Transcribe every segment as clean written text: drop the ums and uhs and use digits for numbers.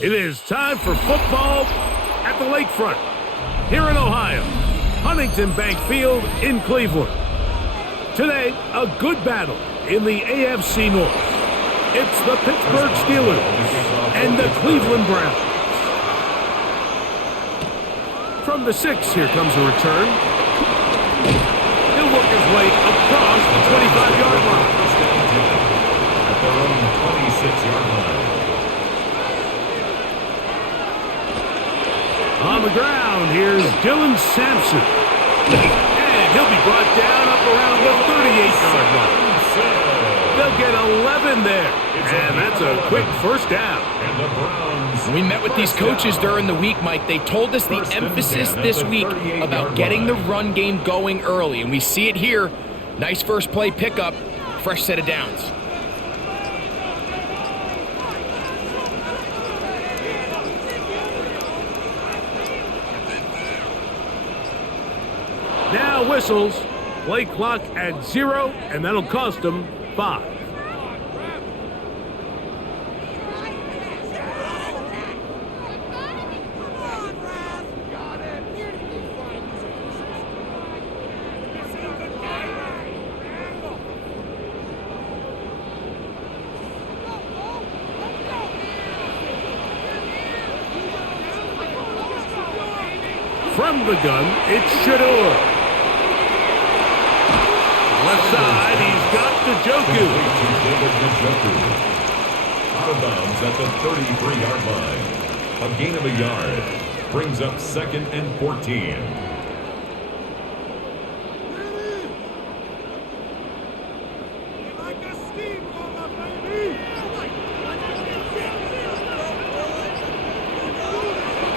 It is time for football at the lakefront here in Ohio, Huntington Bank Field in Cleveland. Today, a good battle in the AFC North. It's the Pittsburgh Steelers and the Cleveland Browns. From the 6, here comes a return. He'll work his way across the 25-yard line. At their own 26-yard line. On the ground, here's Dylan Sampson. And he'll be brought down up around the 38-yard line. They'll get 11 there. And that's a quick first down. We met with these coaches during the week, Mike. They told us the emphasis this week about getting the run game going early. And we see it here. Nice first play pickup, fresh set of downs. Now whistles, play clock at 0, and that'll cost them 5. From the gun, it's Shador. Left side, he's got Njoku. Out of bounds at the 33-yard line. A gain of a yard. Brings up 2nd and 14.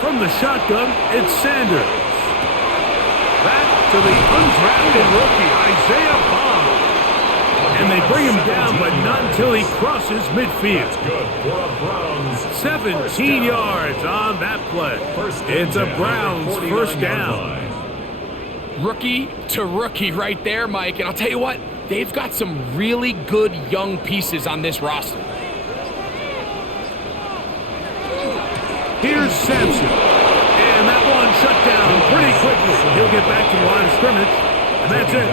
From the shotgun, it's Sanders. Back to the undrafted rookie, Isaiah Bond. And they bring him down, but not until he crosses midfield. That's good for a Browns. 17 yards on that play. It's a Browns first down. Rookie to rookie right there, Mike. And I'll tell you what, they've got some really good young pieces on this roster. Here's Sampson. And that one shut down pretty quickly. He'll get back to the line of scrimmage. And that's it.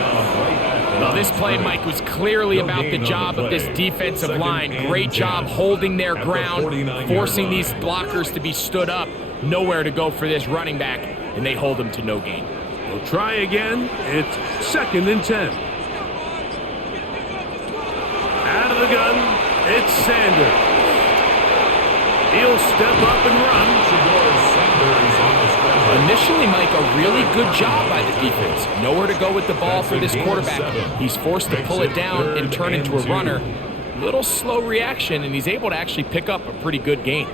Well, this play, Mike, was clearly about the job of this defensive line. Great job holding their ground, forcing these blockers to be stood up. Nowhere to go for this running back, and they hold him to no gain. We'll try again. It's 2nd and 10. Out of the gun, it's Sanders. He'll step up and run. Initially, Mike, a really good job by the defense. Nowhere to go with the ball for this quarterback. He's forced to pull it down and turn into a runner. Little slow reaction, and he's able to actually pick up a pretty good gain.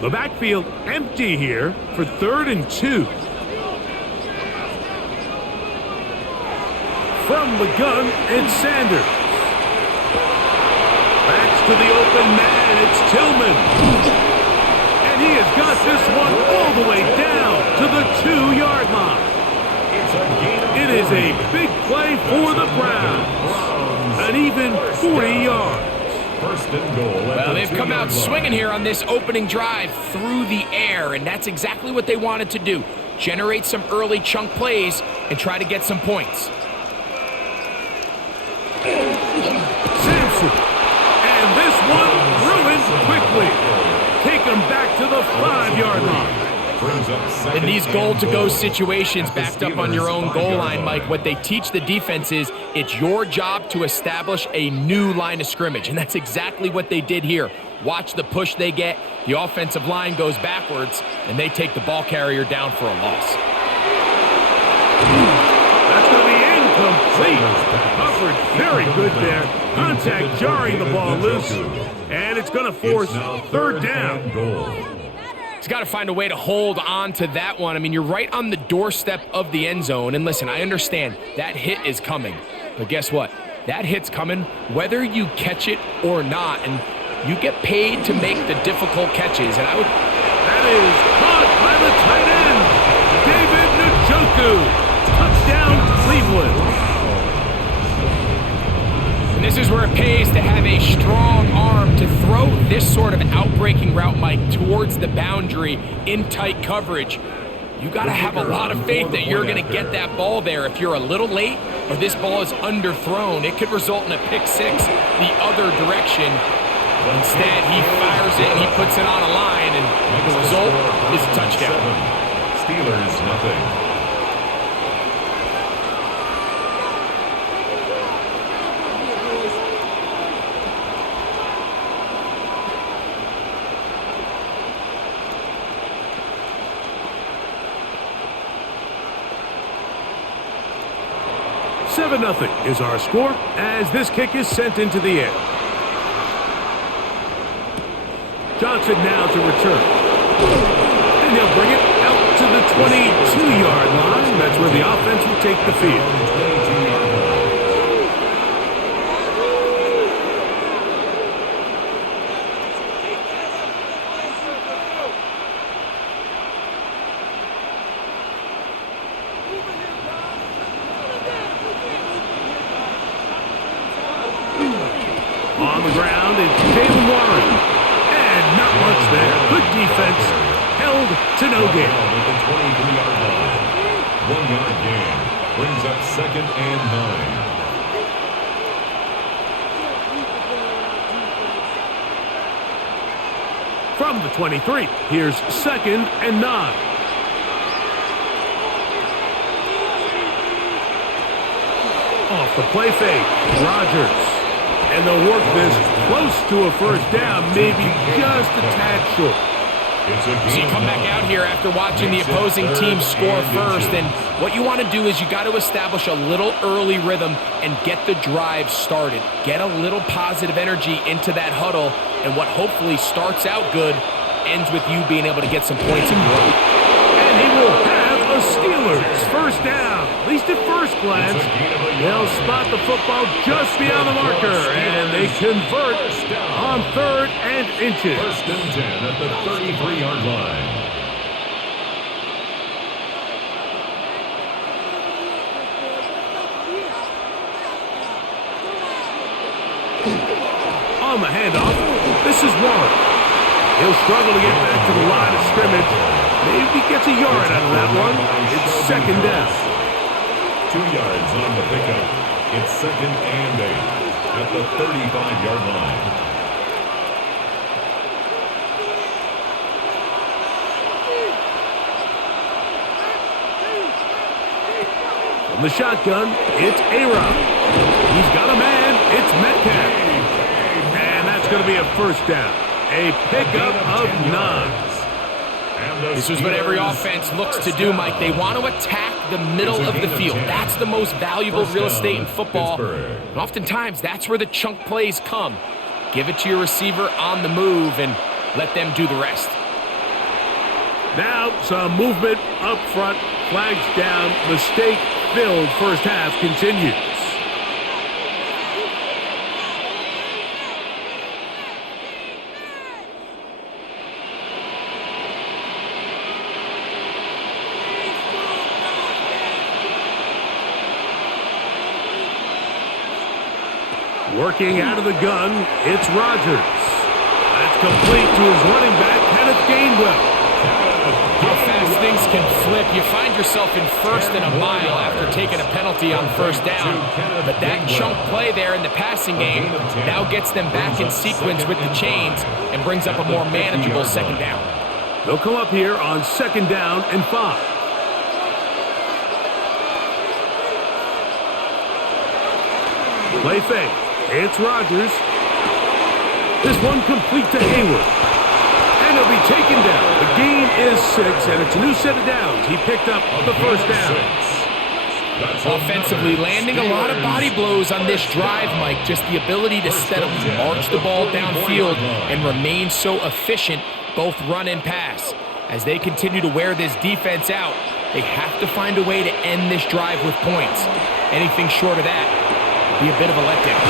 The backfield empty here for 3rd and 2. From the gun, it's Sanders. Backs to the open man, it's Tillman. And he has got this one all the way down to the 2-yard line. It is a big play for the Browns. An even 40 yards. First and goal. Well, they've come out swinging here on this opening drive through the air, and that's exactly what they wanted to do. Generate some early chunk plays and try to get some points. Sampson. And this one ruined quickly. Take them back to the 5-yard line. In these goal-to-go situations backed up on your own goal line, Mike, what they teach the defense is it's your job to establish a new line of scrimmage, and that's exactly what they did here. Watch the push they get. The offensive line goes backwards, and they take the ball carrier down for a loss. That's going to be incomplete. Covered very good there. Contact jarring the ball loose. And it's going to force 3rd down. He's got to find a way to hold on to that one. I mean, you're right on the doorstep of the end zone. And listen, I understand that hit is coming. But guess what? That hit's coming whether you catch it or not. And you get paid to make the difficult catches. And that is caught by the tight end, David Njoku. Touchdown, Cleveland. And this is where it pays to have a strong arm to throw this sort of outbreaking route, Mike, towards the boundary in tight coverage, you got to have a lot of faith that you're going to get that ball there. If you're a little late or this ball is underthrown, it could result in a pick six the other direction. Instead, he fires it and he puts it on a line, and the result is a touchdown. Steelers nothing. Nothing is our score as this kick is sent into the air. Johnson now to return. And they'll bring it out to the 22-yard line. That's where the offense will take the field. On the ground, it's Jalen Warren. And not much there. Good defense. Held to no gain. At the 23-yard line. 1 yard gain. Brings up 2nd and 9. From the 23, here's 2nd and 9. Off the play fake, Rodgers. And they'll work this close to a first down, maybe just a tad short. So you come back out here after watching the opposing team score first, and what you want to do is you got to establish a little early rhythm and get the drive started. Get a little positive energy into that huddle, and what hopefully starts out good ends with you being able to get some points and grow. And he will have a Steelers first down. At least at first glance, they'll spot the football just beyond the marker, and they convert on 3rd and inches. 1st and 10 at the 33-yard line. On the handoff, this is Warren. He'll struggle to get back to the line of scrimmage. Maybe gets a yard out of that one. It's 2nd down. 2 yards on the pickup. It's 2nd and 8 at the 35-yard line. From the shotgun, it's A-Rod. He's got a man. It's Metcalf. And that's going to be a first down. A pickup of 9. This is what every offense looks to do, Mike. They want to attack the middle of the field. That's the most valuable real estate in football. And oftentimes, that's where the chunk plays come. Give it to your receiver on the move and let them do the rest. Now, some movement up front. Flags down. Mistake-filled first half continues. Working out of the gun, it's Rodgers. That's complete to his running back, Kenneth Gainwell. How fast things can flip. You find yourself in 1st and a mile after taking a penalty on 1st down. But that chunk play there in the passing game now gets them back in sequence with the chains and brings up a more manageable 2nd down. They'll come up here on 2nd down and 5. Play fake. It's Rodgers. This one complete to Hayward. And he'll be taken down. The gain is 6, and it's a new set of downs. He picked up the first down. Offensively, landing a lot of body blows on this drive, Mike. Just the ability to steadily march the ball downfield and remain so efficient, both run and pass. As they continue to wear this defense out, they have to find a way to end this drive with points. Anything short of that be a bit of a letdown.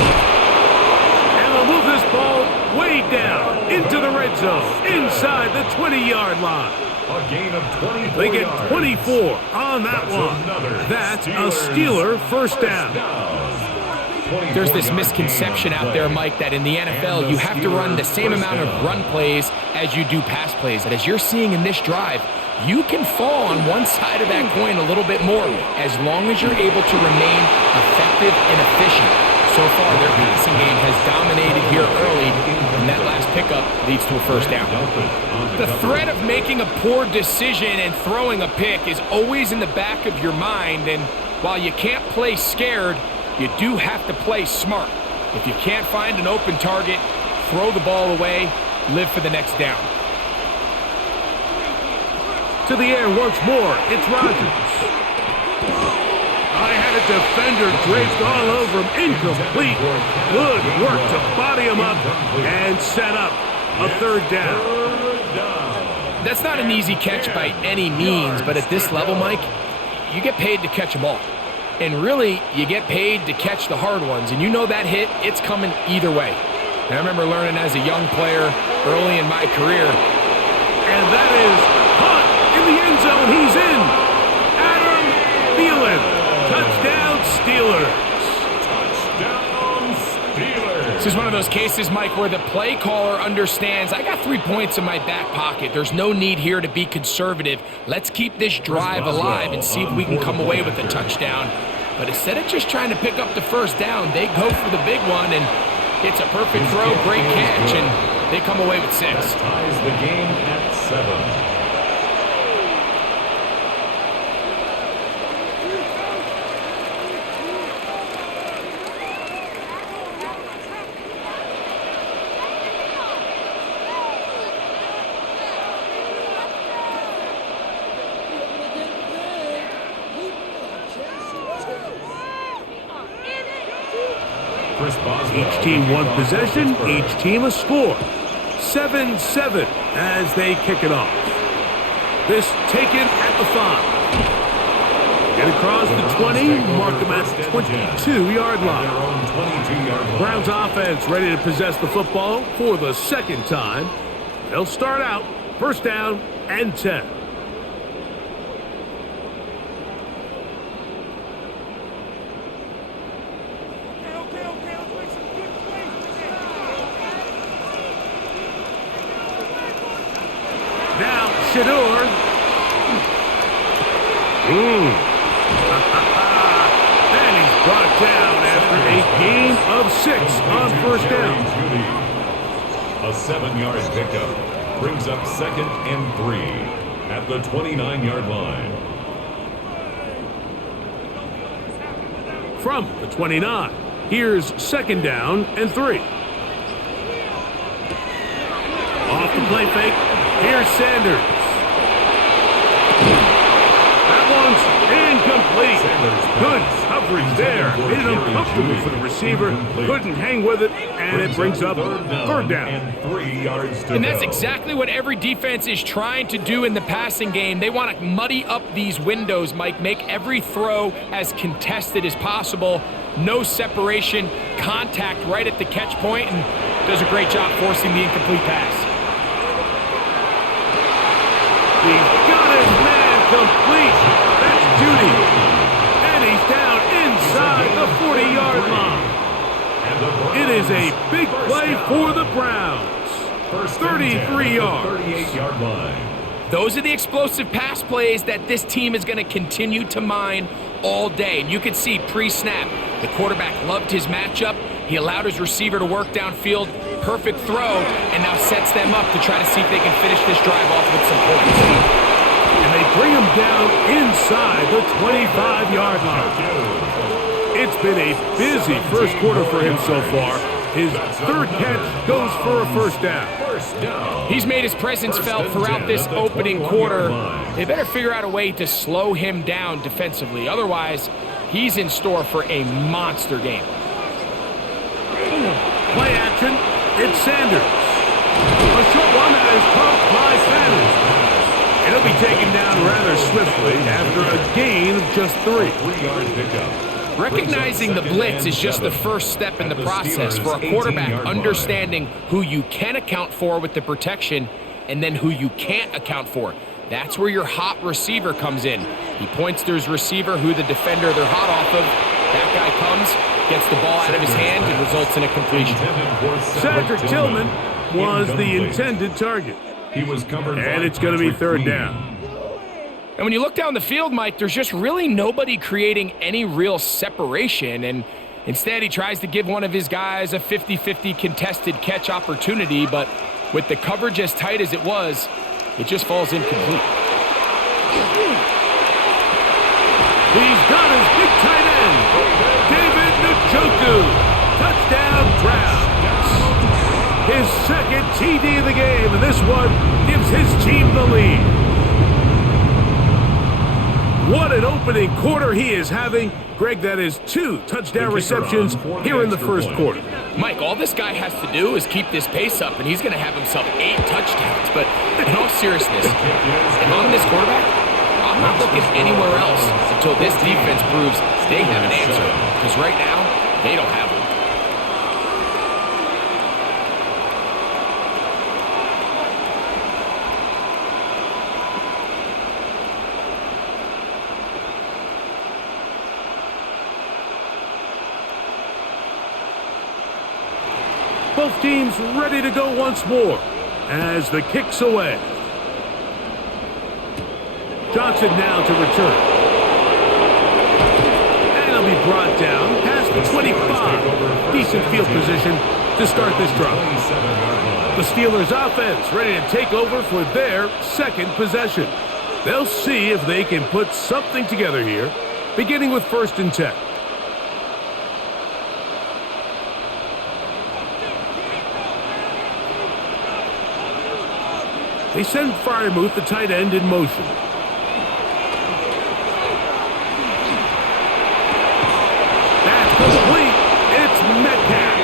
And they'll move this ball way down into the red zone, inside the 20-yard line. A gain of 24 They get yards. 24 on that one. That's a Steeler first down. There's this misconception out there, Mike, that in the NFL you have to run the same amount of run plays as you do pass plays. And as you're seeing in this drive, you can fall on one side of that coin a little bit more as long as you're able to remain effective and efficient. So far, their passing game has dominated here early, and that last pickup leads to a first down. The threat of making a poor decision and throwing a pick is always in the back of your mind, and while you can't play scared, you do have to play smart. If you can't find an open target, throw the ball away, live for the next down. To the air once more, it's Rodgers. I had a defender draped all over him, incomplete. Good work to body him up and set up a third down. That's not an easy catch by any means, but at this level, Mike, you get paid to catch them all. And really, you get paid to catch the hard ones. And you know that hit, it's coming either way. And I remember learning as a young player early in my career. And that is caught in the end zone. He's in. Adam Thielen. Touchdown, Steelers. Touchdown, Steelers. This is one of those cases, Mike, where the play caller understands I got 3 points in my back pocket. There's no need here to be conservative. Let's keep this drive alive and see if we can come away with a touchdown. But instead of just trying to pick up the first down, they go for the big one, and it's a perfect throw, great catch, and they come away with 6. That ties the game at 7. Each team one possession, each team a score. 7-7 as they kick it off. This taken at the 5. Get across the 20, mark them at the 22-yard line. Browns offense ready to possess the football for the second time. They'll start out first down and 10. Now, Shador. And he's brought down after a gain of 6 on first down. A 7-yard pickup brings up 2nd and 3 at the 29-yard line. From the 29, here's 2nd down and 3. Off the play fake. Here's Sanders. That one's incomplete. Good coverage there. Made it uncomfortable for the receiver. Couldn't hang with it, and it brings up third down. And 3 yards to go. And that's exactly what every defense is trying to do in the passing game. They want to muddy up these windows, Mike, make every throw as contested as possible. No separation, contact right at the catch point, and does a great job forcing the incomplete pass. He's got his man complete. That's Judy. And he's down inside the 40-yard line. It is a big play for the Browns. 33 yards. 38-yard line. Those are the explosive pass plays that this team is going to continue to mine all day. And you can see pre-snap, the quarterback loved his matchup. He allowed his receiver to work downfield. Perfect throw, and now sets them up to try to see if they can finish this drive off with some points. And they bring him down inside the 25-yard line. It's been a busy first quarter for him so far. His third catch goes for a first down. He's made his presence felt throughout this opening quarter. They better figure out a way to slow him down defensively. Otherwise, he's in store for a monster game. Play action. It's Sanders. A short one that is caught by Sanders. It'll be taken down rather swiftly after a gain of just 3. 3-yard pickup. Recognizing the blitz is just the first step in the process for a quarterback understanding who you can account for with the protection and then who you can't account for. That's where your hot receiver comes in. He points to his receiver who the defender they're hot off of, That guy comes, gets the ball out of his hand, and results in a completion. Cedric Tillman was the intended target. He was covered, and it's going to be third down. And when you look down the field, Mike, there's just really nobody creating any real separation. And instead, he tries to give one of his guys a 50-50 contested catch opportunity. But with the coverage as tight as it was, it just falls incomplete. He's got his big tight end, David Njoku. Touchdown, Browns. His second TD of the game, and this one gives his team the lead. What an opening quarter he is having. Greg, that is 2 touchdown receptions here in the first quarter. Mike, all this guy has to do is keep this pace up, and he's going to have himself 8 touchdowns. But in all seriousness, if I'm this quarterback, I'm not looking anywhere else until this defense proves they have an answer. Because right now, they don't have one. Both teams ready to go once more as the kick's away. Johnson now to return. And he'll be brought down past the 25. Decent field position to start this drive. The Steelers offense ready to take over for their second possession. They'll see if they can put something together here, beginning with 1st and 10. They send Freiermuth, the tight end, in motion. That's complete. It's Metcalf.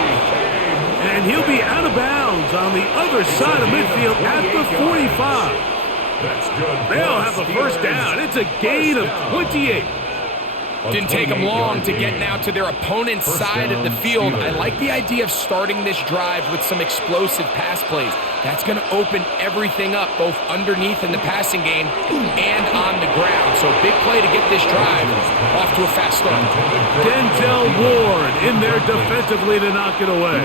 And he'll be out of bounds on the other side of midfield at the 45. That's good. They'll have the first down. It's a gain of 28. Didn't take them long to get now to their opponent's side of the field. I like the idea of starting this drive with some explosive pass plays. That's going to open everything up, both underneath in the passing game and on the ground. So big play to get this drive off to a fast start. Denzel Ward in there defensively to knock it away.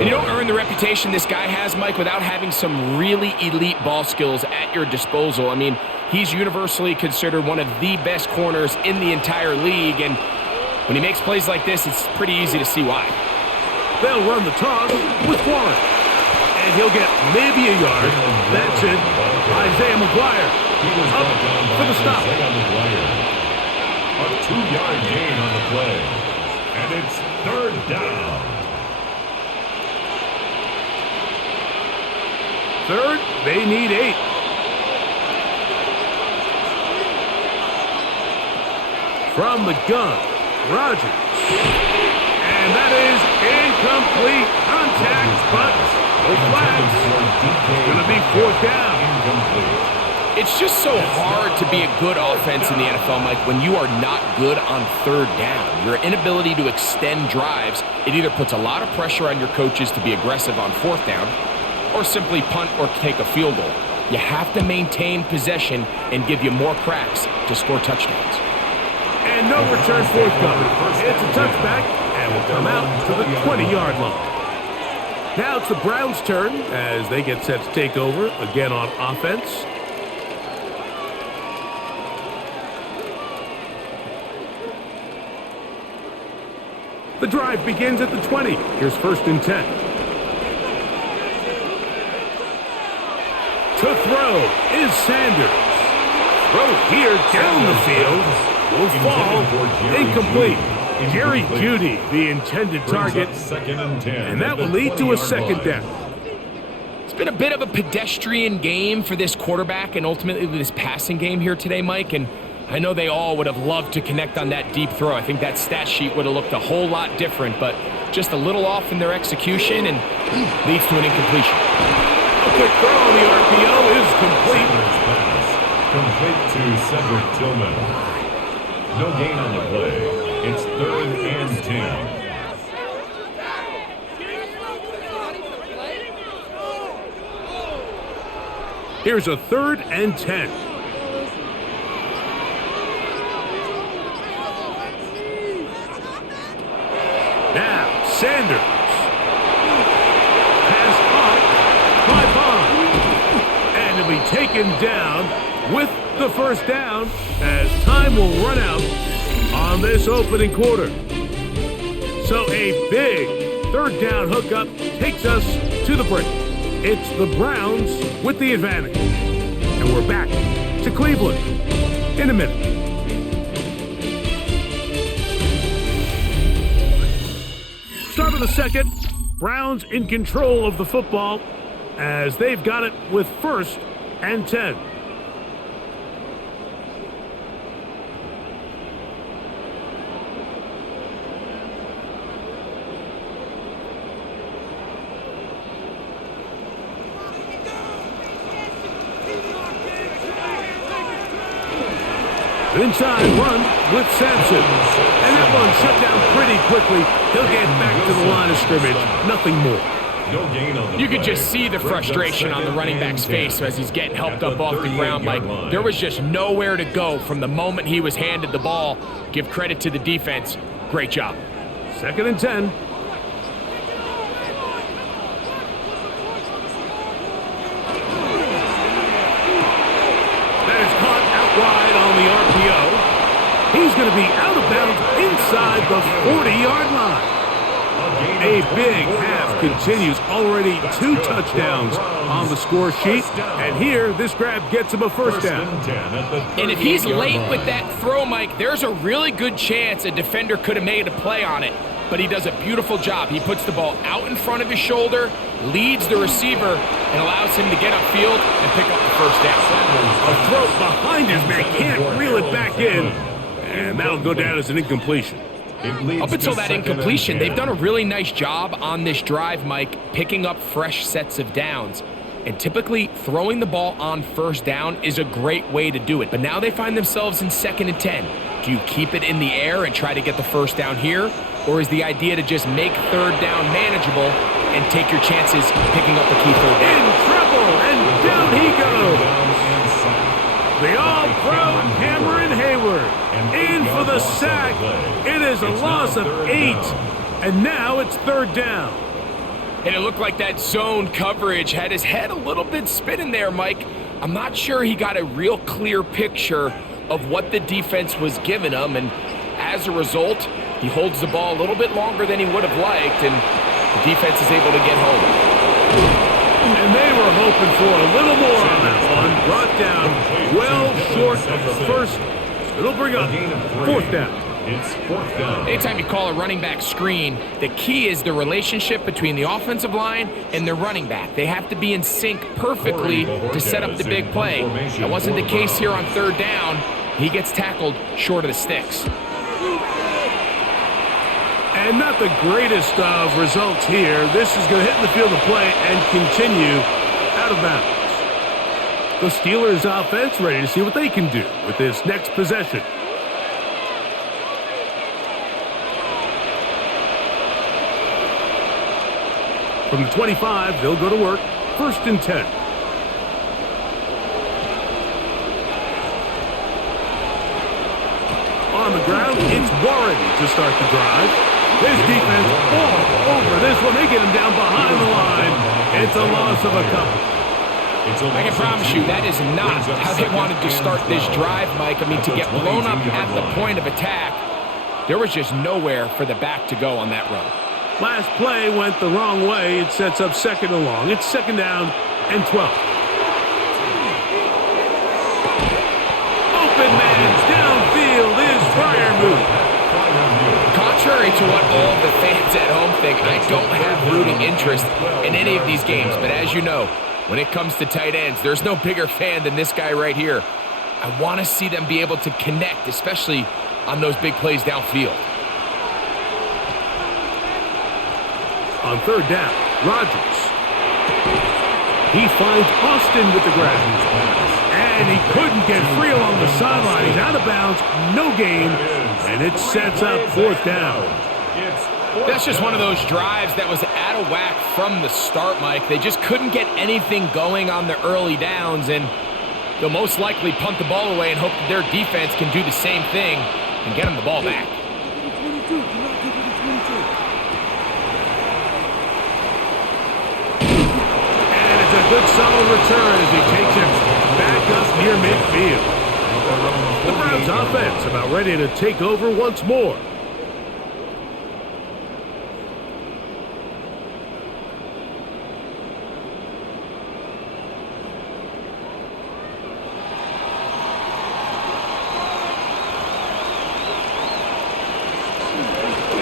And you don't earn the reputation this guy has, Mike, without having some really elite ball skills at your disposal. I mean, he's universally considered one of the best corners in the entire league, and when he makes plays like this, it's pretty easy to see why. They'll run the toss with Warren, and he'll get maybe a yard. That's it. Isaiah McGuire up for the stop. A 2-yard gain on the play, and it's 3rd down. 3rd, they need 8. From the gun, Rodgers. And that is incomplete. Contact, but no flags. Going to be 4th down. It's just so hard to be a good offense in the NFL, Mike, when you are not good on 3rd down. Your inability to extend drives, it either puts a lot of pressure on your coaches to be aggressive on 4th down or simply punt or take a field goal. You have to maintain possession and give you more cracks to score touchdowns. And no return forthcoming. It's a touchback, and will come out to the 20-yard line. Now it's the Browns' turn as they get set to take over again on offense. The drive begins at the 20. Here's 1st and 10. To throw is Sanders. Throw here down the field. Will fall incomplete. Jerry Jeudy, the intended target, and that will lead to a 2nd down. It's been a bit of a pedestrian game for this quarterback and ultimately this passing game here today, Mike, and I know they all would have loved to connect on that deep throw. I think that stat sheet would have looked a whole lot different, but just a little off in their execution and leads to an incompletion. A quick throw on the RPO is complete. Complete to Cedric Tillman. No gain on the play. It's 3rd and 10. Here's a 3rd and 10. Sanders. Pass caught by Bond. And he'll be taken down with the first down as time will run out on this opening quarter. So a big third down hookup takes us to the break. It's the Browns with the advantage. And we're back to Cleveland in a minute. Start of the second, Browns in control of the football as they've got it with 1st and 10. Inside run with Sampson. And that one shut down pretty quickly. He'll get back to the line of scrimmage. Nothing more. You could just see the frustration on the running back's face as he's getting helped up off the ground. Like, there was just nowhere to go from the moment he was handed the ball. Give credit to the defense. Great job. 2nd and 10. He's going to be out of bounds inside the 40-yard line. A big half continues. Already 2 touchdowns on the score sheet. And here, this grab gets him a first down. And if he's late with that throw, Mike, there's a really good chance a defender could have made a play on it. But he does a beautiful job. He puts the ball out in front of his shoulder, leads the receiver, and allows him to get upfield and pick up the first down. A throw behind his man, can't reel it back in. And that'll go down as an incompletion. Up until that incompletion, they've done a really nice job on this drive, Mike, picking up fresh sets of downs. And typically, throwing the ball on first down is a great way to do it. But now they find themselves in 2nd and 10. Do you keep it in the air and try to get the first down here? Or is the idea to just make 3rd down manageable and take your chances picking up a key 3rd down? In trouble, and down he goes. The all-pro Cameron Hayward in for the sack. It is a loss of 8, and now it's 3rd down. And it looked like that zone coverage had his head a little bit spinning there, Mike. I'm not sure he got a real clear picture of what the defense was giving him, and as a result, he holds the ball a little bit longer than he would have liked, and the defense is able to get home. And they were hoping for a little more on that one. Brought down well short of the first. It'll bring up 4th down. It's 4th down. Anytime you call a running back screen, the key is the relationship between the offensive line and the running back. They have to be in sync perfectly to set up the big play. That wasn't the case here on 3rd down. He gets tackled short of the sticks. And not the greatest of results here. This is going to hit in the field of play and continue out of bounds. The Steelers offense ready to see what they can do with this next possession. From the 25, they'll go to work. 1st and 10. On the ground, it's Warren to start the drive. His defense all over this one. They get him down behind the line. It's a loss of a couple. I can promise you that is not how they wanted to start this drive, Mike. I mean, to get blown up at the point of attack, there was just nowhere for the back to go on that run. Last play went the wrong way. It sets up 2nd and long. It's 2nd down and 12. Open man downfield is Freiermuth. Contrary to what all the fans at home think, I don't have rooting interest in any of these games. But as you know, when it comes to tight ends, there's no bigger fan than this guy right here. I want to see them be able to connect, especially on those big plays downfield. On 3rd down, Rodgers. He finds Austin with the grab. And he couldn't get free along the sideline. He's out of bounds, no gain, and it sets up 4th down. That's just one of those drives that was out of whack from the start, Mike. They just couldn't get anything going on the early downs, and they'll most likely punt the ball away and hope that their defense can do the same thing and get them the ball back. good solid return as he takes it back up near midfield. The Browns offense about ready to take over once more.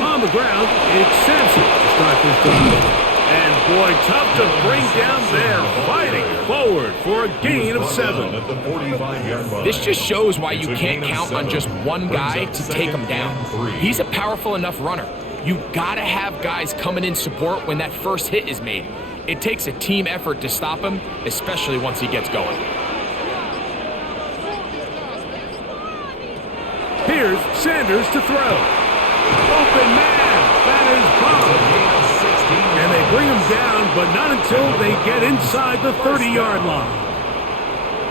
On the ground, it's Sampson to start this drive. And boy, tough to bring down there, fighting forward for a gain of 7. This just shows why you can't count on just one guy to take him down. He's a powerful enough runner. You gotta have guys coming in support when that first hit is made. It takes a team effort to stop him, especially once he gets going. Here's Sanders to throw. Open man, that is Bob. And they bring him down, but not until they get inside the 30-yard line.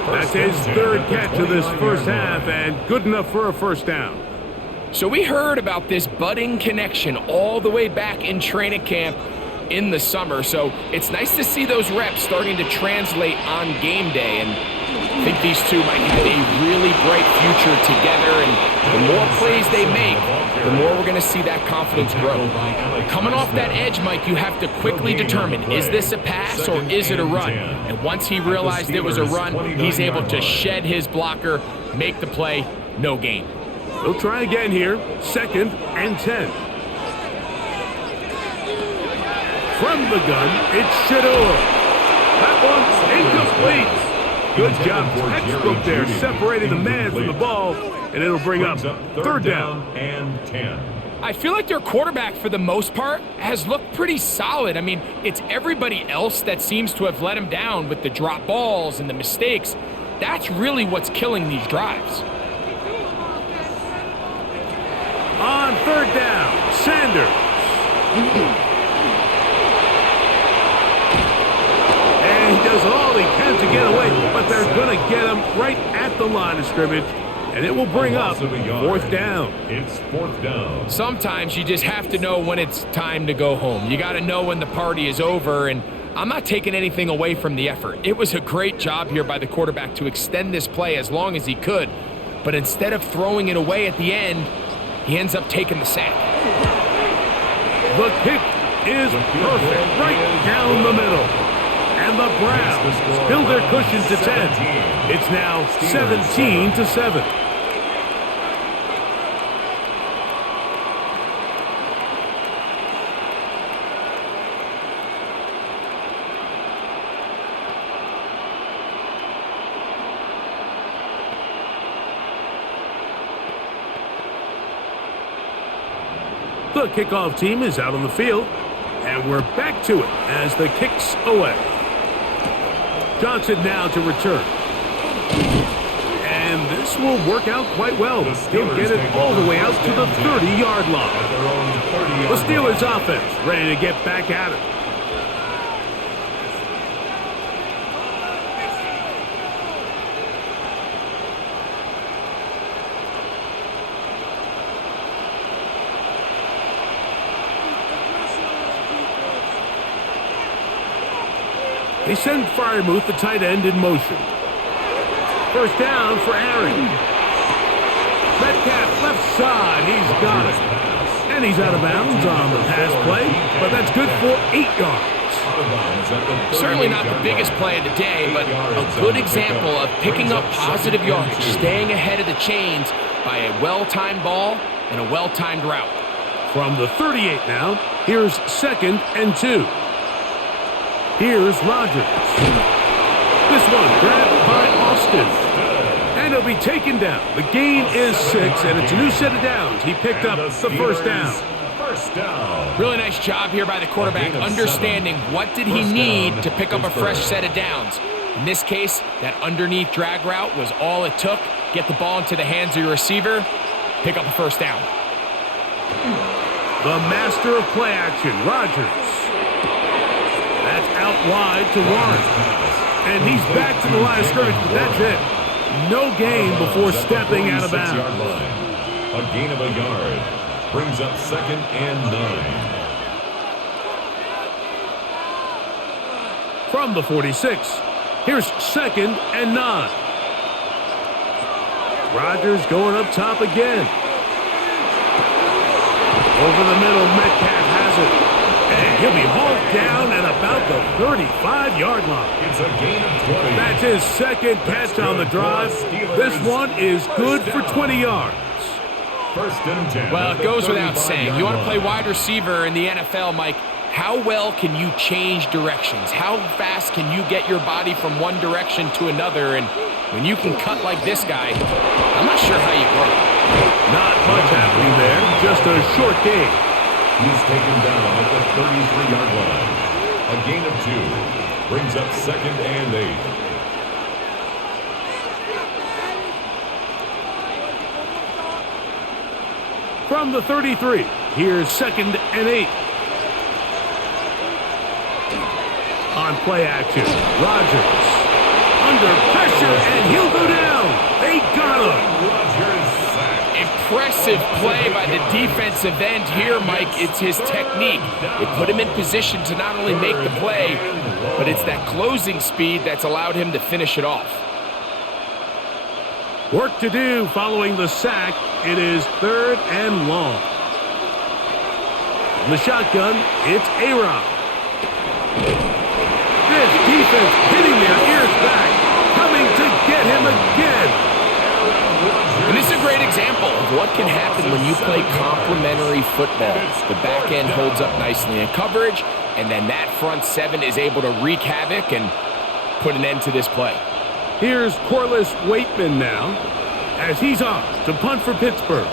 That's his third catch of this first half, and good enough for a first down. So we heard about this budding connection all the way back in training camp in the summer. So it's nice to see those reps starting to translate on game day. And I think these two might have a really bright future together. And the more plays they make, the more we're going to see that confidence grow. Coming off that edge, Mike, you have to quickly determine, is this a pass or is it a run? And once he realized it was a run, he's able to shed his blocker, make the play, no gain. We'll try again here, 2nd and 10. From the gun, it's Shador. That one's incomplete. Good job, textbook there, separating the man from the ball, and it'll bring up 3rd down and 10. I feel like their quarterback, for the most part, has looked pretty solid. I mean, it's everybody else that seems to have let him down with the drop balls and the mistakes. That's really what's killing these drives. On 3rd down, Sanders. And he does all he can to get away, but they're going to get him right at the line of scrimmage. And it will bring up 4th down. It's 4th down. Sometimes you just have to know when it's time to go home. You got to know when the party is over, and I'm not taking anything away from the effort. It was a great job here by the quarterback to extend this play as long as he could, but instead of throwing it away at the end, he ends up taking the sack. The kick is perfect, right down the middle. And the Browns build their cushion to 10. It's now 17-7. The kickoff team is out on the field, and we're back to it as the kick's away. Johnson now to return. And this will work out quite well. He'll get it all the way out to the 30-yard line. The Steelers offense ready to get back at it. They send Freiermuth, the tight end, in motion. First down for Aaron. Metcalf, left side, he's got it. And he's out of bounds on the pass play, but that's good for 8 yards. Certainly not the biggest play of the day, but a good example of picking up positive yardage, staying ahead of the chains by a well-timed ball and a well-timed route. From the 38 now, here's 2nd and 2. Here's Rodgers. This one grabbed by Austin. And he'll be taken down. The gain is 6, and it's a new set of downs. He picked up the first down. Really nice job here by the quarterback, understanding what did he need to pick up a fresh set of downs. In this case, that underneath drag route was all it took. Get the ball into the hands of your receiver, pick up a first down. The master of play action, Rodgers. That's out wide to Warren. And he's back to the line of scrimmage, but that's it. No gain before stepping out of bounds. A gain of a yard brings up 2nd and 9. From the 46, here's 2nd and 9. Rodgers going up top again. Over the middle, Metcalf has it. And he'll be hauled down at about the 35-yard line. It's a gain of 20. That's his 2nd catch on the drive. This one is good for 20 yards. 1st and 10. Well, it goes without saying. You want to play wide receiver in the NFL, Mike. How well can you change directions? How fast can you get your body from one direction to another? And when you can cut like this guy, I'm not sure how you grow. Not much happening there. Just a short gain. He's taken down at the 33-yard line. A gain of 2. Brings up 2nd and 8. From the 33, here's 2nd and 8. On play action, Rodgers under pressure, and he'll go down. They got him. Rodgers sacked. Impressive play by the defensive end here, Mike. It's his technique. It put him in position to not only make the play, but it's that closing speed that's allowed him to finish it off. Work to do following the sack. It is 3rd and long. In the shotgun, it's A-Rod. This defense hitting their ears back, coming to get him again. And this is a great example of what can happen when you play complementary football. The back end holds up nicely in coverage, and then that front 7 is able to wreak havoc and put an end to this play. Here's Corliss Waitman now, as he's off to punt for Pittsburgh.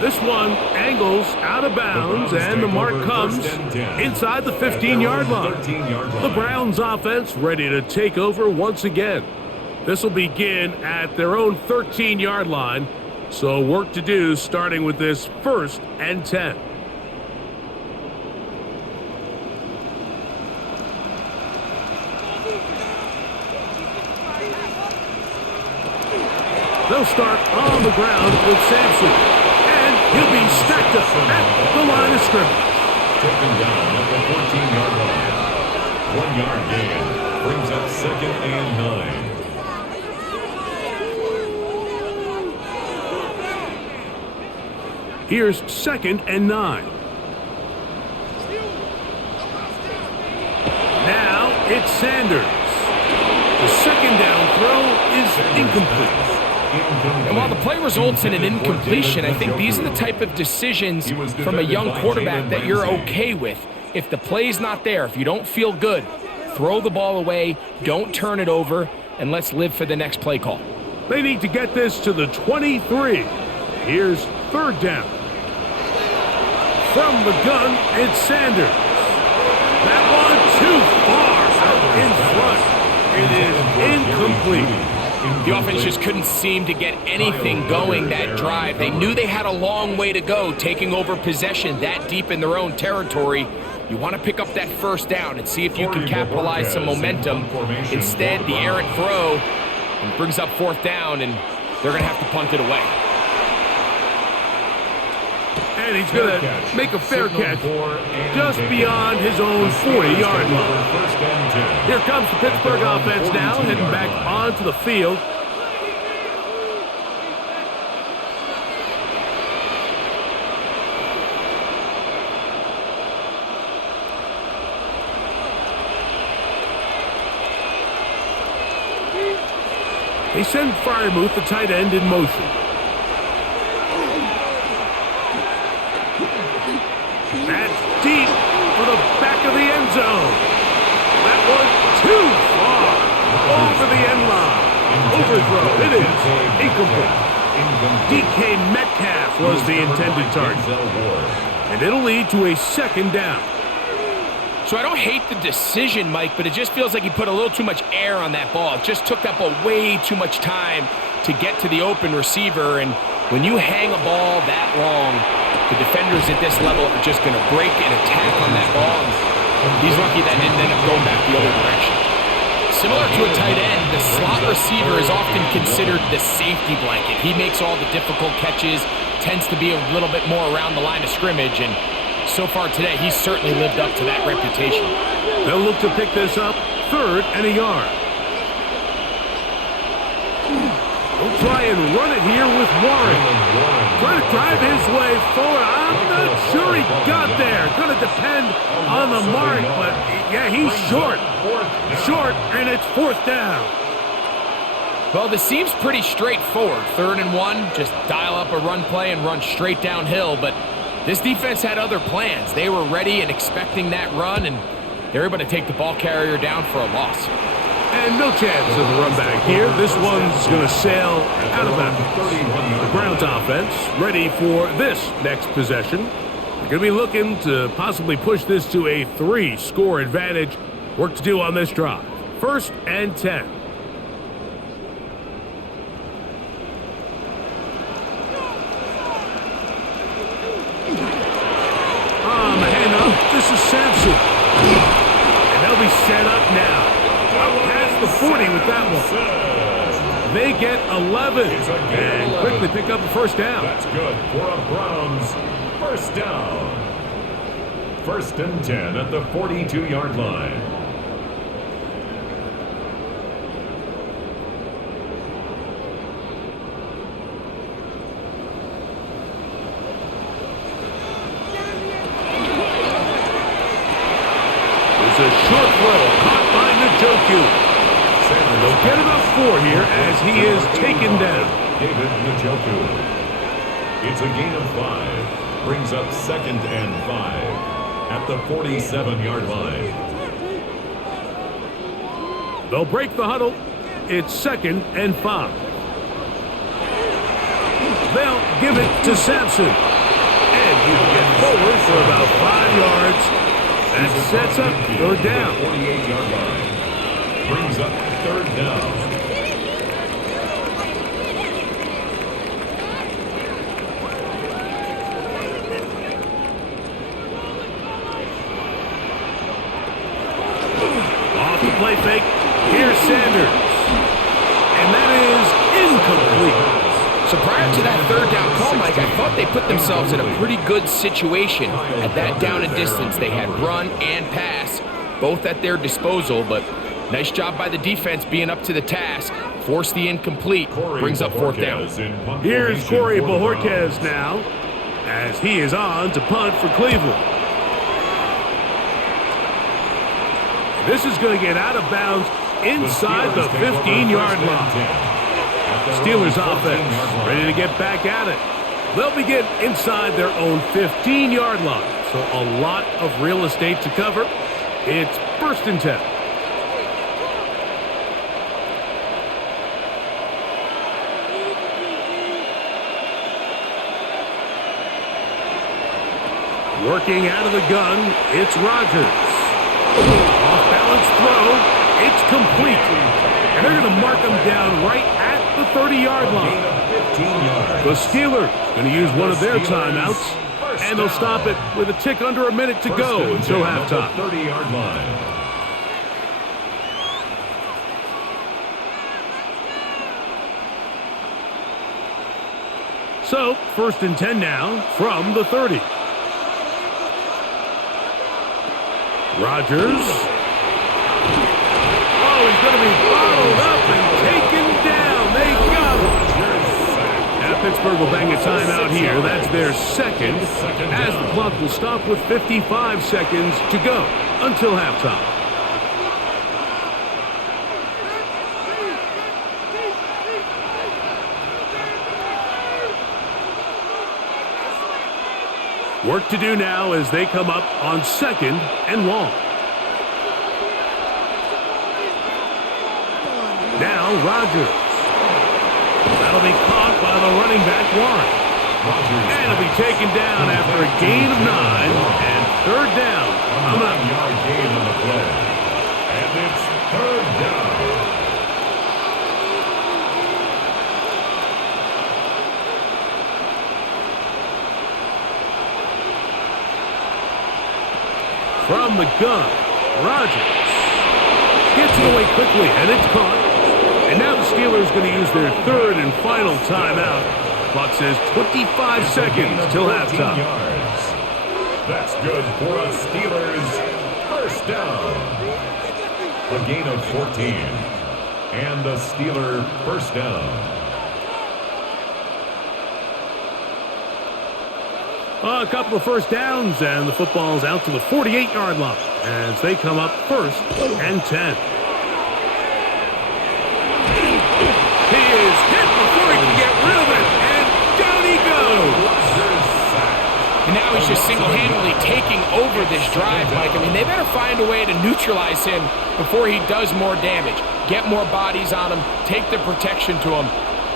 This one angles out of bounds, and the mark comes inside the 15-yard line. The Browns offense ready to take over once again. This will begin at their own 13-yard line, so work to do starting with this 1st and 10. They'll start on the ground with Sampson. And he'll be stacked up at the line of scrimmage. Taken down at the 14-yard line. 1-yard gain. Brings up 2nd and 9. Here's 2nd and 9. Now it's Sanders. The 2nd down throw is incomplete. And while the play results in an incompletion, I think these are the type of decisions from a young quarterback that you're okay with. If the play's not there, if you don't feel good, throw the ball away, don't turn it over, and let's live for the next play call. They need to get this to the 23. Here's 3rd down. From the gun, it's Sanders. That one too far out in front. It is incomplete. The offense just couldn't seem to get anything going that drive. They knew they had a long way to go, taking over possession that deep in their own territory. You want to pick up that 1st down and see if you can capitalize some momentum. Instead, the errant throw brings up 4th down, and they're going to have to punt it away. And he's going to make a fair catch just beyond his own 40-yard line. Here comes the Pittsburgh offense now, heading back onto the field. They send Freiermuth, the tight end, in motion. That's deep for the back of the end zone. That one too far over the end line. Overthrow. It is incomplete. DK Metcalf was the intended target. And it'll lead to a 2nd down. So I don't hate the decision, Mike, but it just feels like he put a little too much air on that ball. It just took up way too much time to get to the open receiver. And when you hang a ball that long, the defenders at this level are just going to break and attack on that ball. He's lucky that didn't end up going back the other direction. Similar to a tight end, the slot receiver is often considered the safety blanket. He makes all the difficult catches, tends to be a little bit more around the line of scrimmage, and so far today, he's certainly lived up to that reputation. They'll look to pick this up, 3rd and a yard. He'll try and run it here with Warren. Trying to drive his way forward. I'm not sure he got there. Going to depend on the mark, but yeah, he's short. Short, and it's 4th down. Well, this seems pretty straightforward. 3rd and 1, just dial up a run play and run straight downhill, but this defense had other plans. They were ready and expecting that run, and they're able to take the ball carrier down for a loss. And no chance of a run back here. This one's going to sail out of bounds. The Browns offense ready for this next possession. They're going to be looking to possibly push this to a 3-score advantage. Work to do on this drive. 1st and 10. On the handoff, this is Sampson. And they'll be set up now. Past the 40 with that one. They get 11 and quickly pick up the 1st down. That's good for a Browns 1st down. 1st and 10 at the 42-yard line. It's a short throw caught by Njoku. They'll get about 4 here as he is taken down. David Njoku. It's a gain of 5. Brings up 2nd and 5 at the 47-yard line. They'll break the huddle. It's 2nd and 5. They'll give it to Sampson. And he will get forward for about 5 yards. That sets up 3rd down. 48-yard line. Brings up 3rd down. Off the play fake. Here's Sanders. And that is incomplete. So prior to that 3rd down call, Mike, I thought they put themselves in a pretty good situation at that down and distance. They had run and pass, both at their disposal, but nice job by the defense being up to the task. Force the incomplete, brings up 4th down. Here's Corey Bojorquez now, as he is on to punt for Cleveland. This is going to get out of bounds inside the 15-yard line. Steelers offense ready to get back at it. They'll begin inside their own 15-yard line, so a lot of real estate to cover. It's 1st and 10. Working out of the gun, it's Rodgers. Off-balance throw, it's complete. And they're going to mark him down right at the 30-yard line. The Steelers going to use one of their timeouts, and they'll stop it with a tick under a minute to go until halftime. 30-yard line. So, 1st and 10 now from the 30. Rodgers. Oh, he's going to be bottled up and taken down. They got him. Now Pittsburgh will bang a timeout here. That's their 2nd, as the clock will stop with 55 seconds to go until halftime. Work to do now as they come up on 2nd and long. Now Rodgers. That'll be caught by the running back Warren. And it'll be taken down after a gain of 9 and 3rd down. A 9-yard gain on the play. And it's 3rd down. From the gun, Rodgers gets it away quickly, and it's caught. And now the Steelers going to use their 3rd and final timeout. Clock says 25 seconds till halftime. That's good for a Steelers first down. A gain of 14. And a Steeler first down. A couple of first downs, and the football's out to the 48-yard line as they come up 1st and 10. He is hit before he can get rid of it, and down he goes. And now he's just single-handedly taking over this drive, Mike. I mean, they better find a way to neutralize him before he does more damage. Get more bodies on him, take the protection to him.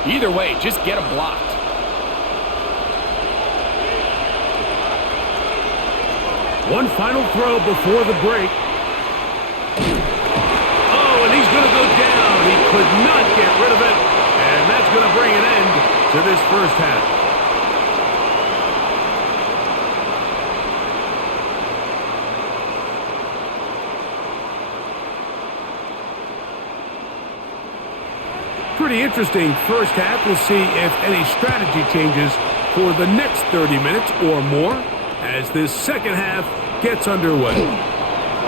Either way, just get him blocked. One final throw before the break. Oh, and he's going to go down. He could not get rid of it, and that's going to bring an end to this first half. Pretty interesting first half. We'll see if any strategy changes for the next 30 minutes or more as this second half gets underway.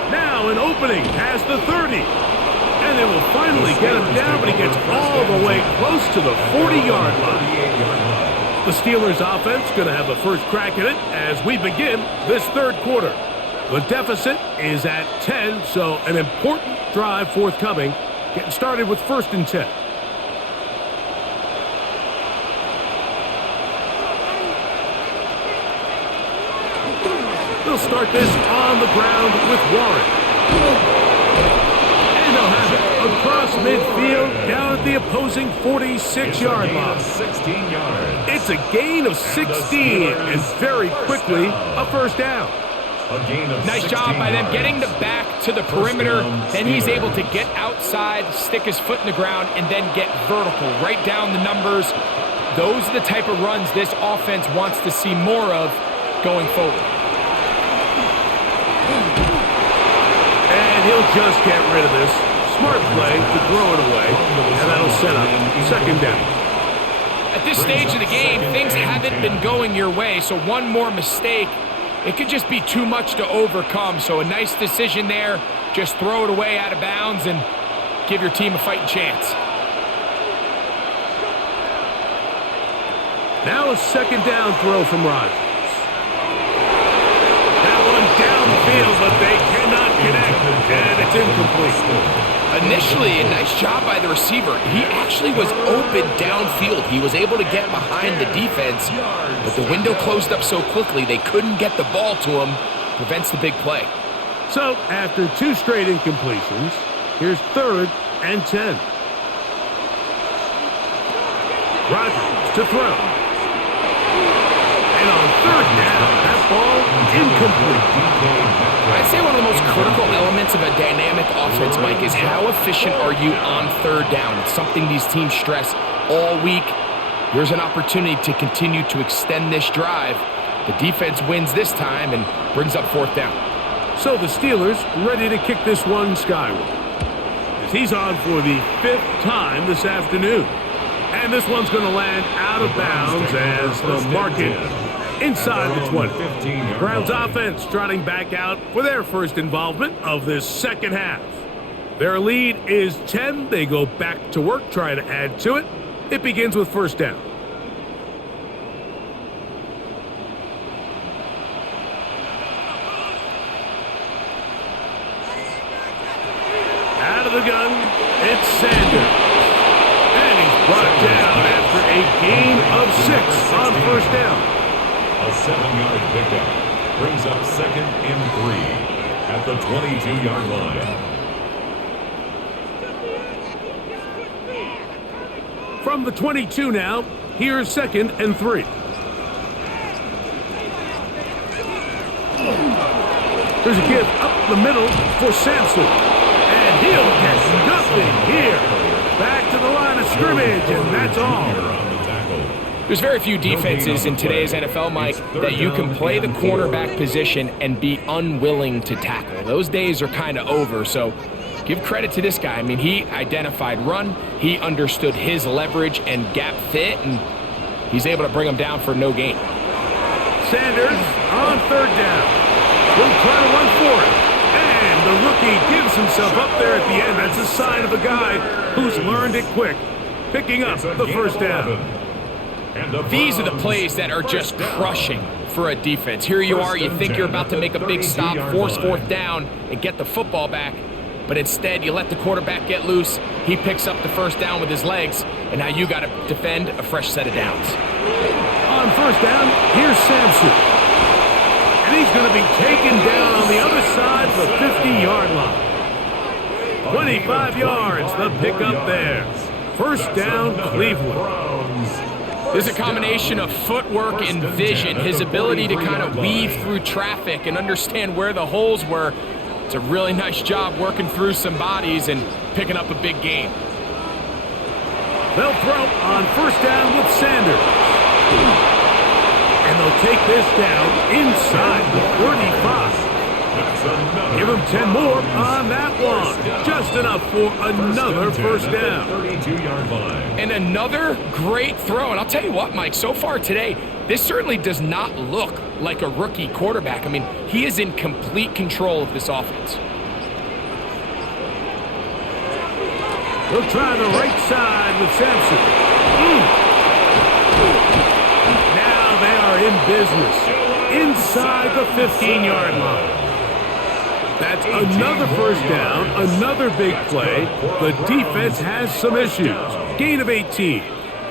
Now an opening past the 30. And they will finally get him down, but he gets all the way close to the 40-yard line. The Steelers offense going to have the first crack at it as we begin this third quarter. The deficit is at 10, so an important drive forthcoming. Getting started with 1st and 10. They'll start this on the ground with Warren. And they'll have it across midfield down at the opposing 46-yard line. 16 yards. It's a gain of 16 and very quickly a first down. Nice job by them getting the back to the perimeter. Then he's able to get outside, stick his foot in the ground, and then get vertical. Right down the numbers. Those are the type of runs this offense wants to see more of going forward. And he'll just get rid of this. Smart play to throw it away, and that'll set up 2nd down. At this stage of the game, things haven't been going your way, so one more mistake, it could just be too much to overcome. So a nice decision there. Just throw it away out of bounds and give your team a fighting chance. Now a 2nd down throw from Rodgers. That one downfield, but they cannot connect, and it's incomplete. Initially, a nice job by the receiver. He actually was open downfield. He was able to get behind the defense, but the window closed up so quickly they couldn't get the ball to him. Prevents the big play. So, after 2 straight incompletions, here's 3rd and 10. Rodgers to throw. And on 3rd down, that ball incomplete. I'd say one of the most critical elements of a dynamic offense, Mike, is how efficient are you on 3rd down? It's something these teams stress all week. Here's an opportunity to continue to extend this drive. The defense wins this time and brings up 4th down. So the Steelers ready to kick this one skyward, as he's on for the 5th time this afternoon. And this one's going to land out of bounds as they'll mark it inside the 20. Browns offense trotting back out for their first involvement of this second half. Their lead is 10. They go back to work, try to add to it. It begins with 1st down. Out of the gun, it's Sanders. And he's brought down after a gain of 6 on 1st down. A 7-yard pickup brings up 2nd and 3 at the 22-yard line. From the 22 now, here's 2nd and 3. There's a give up the middle for Sampson. And he'll get nothing here. Back to the line of scrimmage, and that's all. There's very few defenses in today's NFL, Mike, that you can play the cornerback position and be unwilling to tackle. Those days are kind of over, so give credit to this guy. I mean, he identified run, he understood his leverage and gap fit, and he's able to bring him down for no gain. Sanders on third down. He'll try to run for it. And the rookie gives himself up there at the end. That's a sign of a guy who's learned it quick, picking up the first down. These are the plays that are just crushing for a defense. Here you are, you think you're about to make a big stop, force fourth down, and get the football back. But instead, you let the quarterback get loose. He picks up the first down with his legs, and now you got to defend a fresh set of downs. On first down, here's Sampson. And he's going to be taken down on the other side for the 50-yard line. 25 yards, the pickup there. First down, Cleveland. There's a combination of footwork and vision, his ability to kind of weave through traffic and understand where the holes were. It's a really nice job working through some bodies and picking up a big gain. They'll throw on first down with Sanders. And they'll take this down inside the 35. Give him 10 more on that one. Just enough for another first down. 32-yard line. And another great throw. And I'll tell you what, Mike, so far today, this certainly does not look like a rookie quarterback. I mean, he is in complete control of this offense. He'll try the right side with Sampson. Now they are in business inside the 15-yard line. That's another first down, another big play. The defense has some issues. Gain of 18.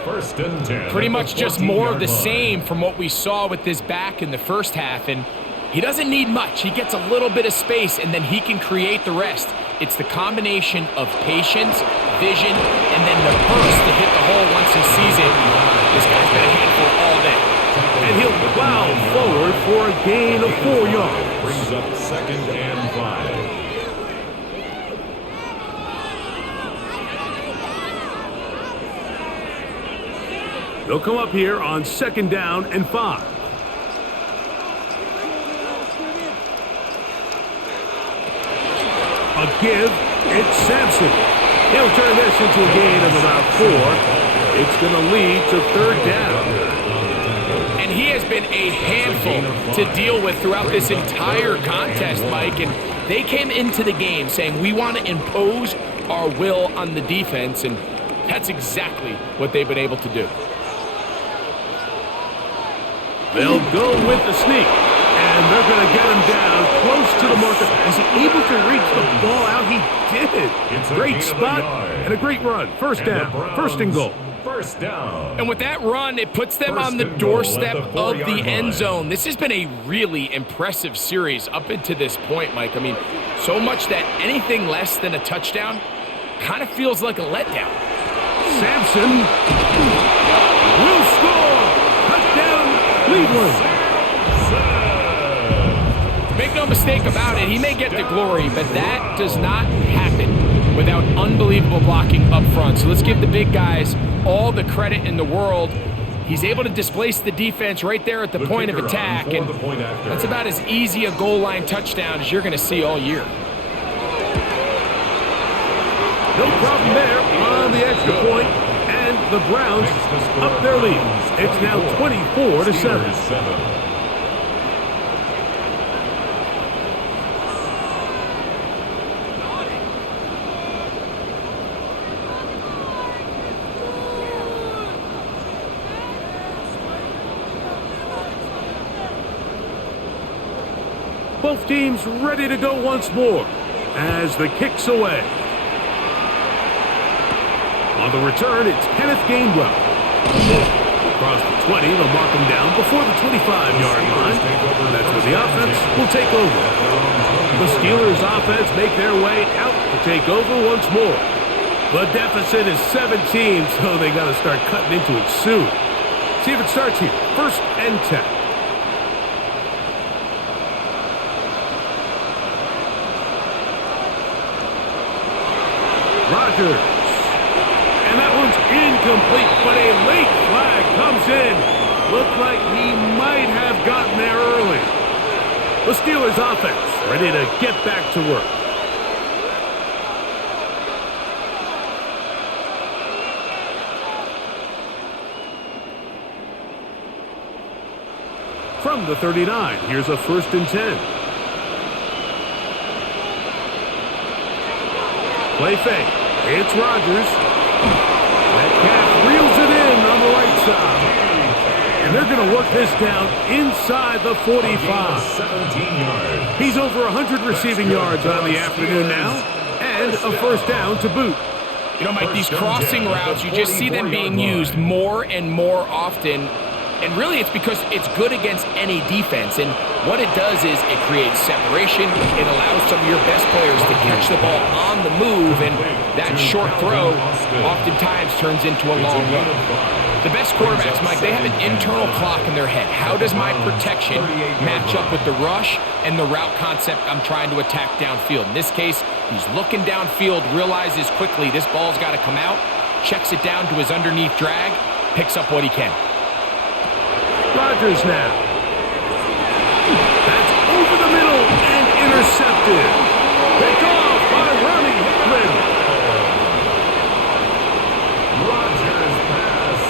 First and 10. Pretty much just more of the same from what we saw with this back in the first half. And he doesn't need much. He gets a little bit of space, and then he can create the rest. It's the combination of patience, vision, and then the burst to hit the hole once he sees it. This guy's been a handful all day. And he'll plow forward for a gain of 4 yards. Brings up second and 5. They'll come up here on second down and 5. A give, it's Sampson. He'll turn this into a gain of about 4. It's going to lead to third down. And he has been a handful to deal with throughout this entire contest, Mike. And they came into the game saying, we want to impose our will on the defense. And that's exactly what they've been able to do. They'll go with the sneak, and they're going to get him down close to the marker. Is he able to reach the ball out? He did. Great spot and a great run. First down, first and goal. First down. And with that run, it puts them on the doorstep of the end zone. This has been a really impressive series up into this point, Mike. I mean, so much that anything less than a touchdown kind of feels like a letdown. Sampson will score. Touchdown, Cleveland. Make no mistake about it, he may get the glory, but that does not happen without unbelievable blocking up front. So let's give the big guys all the credit in the world. He's able to displace the defense right there at the point of attack, and that's about as easy a goal line touchdown as you're going to see all year. No problem there on the extra point, and the Browns up their lead. It's now 24-7. Both teams ready to go once more as the kick's away. On the return, it's Kenneth Gainwell. Across the 20, they'll mark him down before the 25-yard line. That's where the offense will take over. The Steelers' offense make their way out to take over once more. The deficit is 17, so they got to start cutting into it soon. See if it starts here. First and 10. Rodgers. And that one's incomplete, but a late flag comes in. Looks like he might have gotten there early. The Steelers offense ready to get back to work. from the 39. Here's a 1st and 10. Play fake. It's Rodgers. Metcalf reels it in on the right side. And they're going to work this down inside the 45. 17 yards. He's over 100 receiving yards on the afternoon now. And a 1st down to boot. You know, Mike, these crossing routes, you just see them being used more and more often. And really, it's because it's good against any defense. And what it does is it creates separation. It allows some of your best players to catch the ball on the move. And that short throw oftentimes turns into a long run. The best quarterbacks, Mike, they have an internal clock in their head. How does my protection match up with the rush and the route concept I'm trying to attack downfield? In this case, he's looking downfield, realizes quickly this ball's got to come out, checks it down to his underneath drag, picks up what he can. Rodgers now. That's over the middle and intercepted. Picked off by Ronnie Hickman. Rodgers pass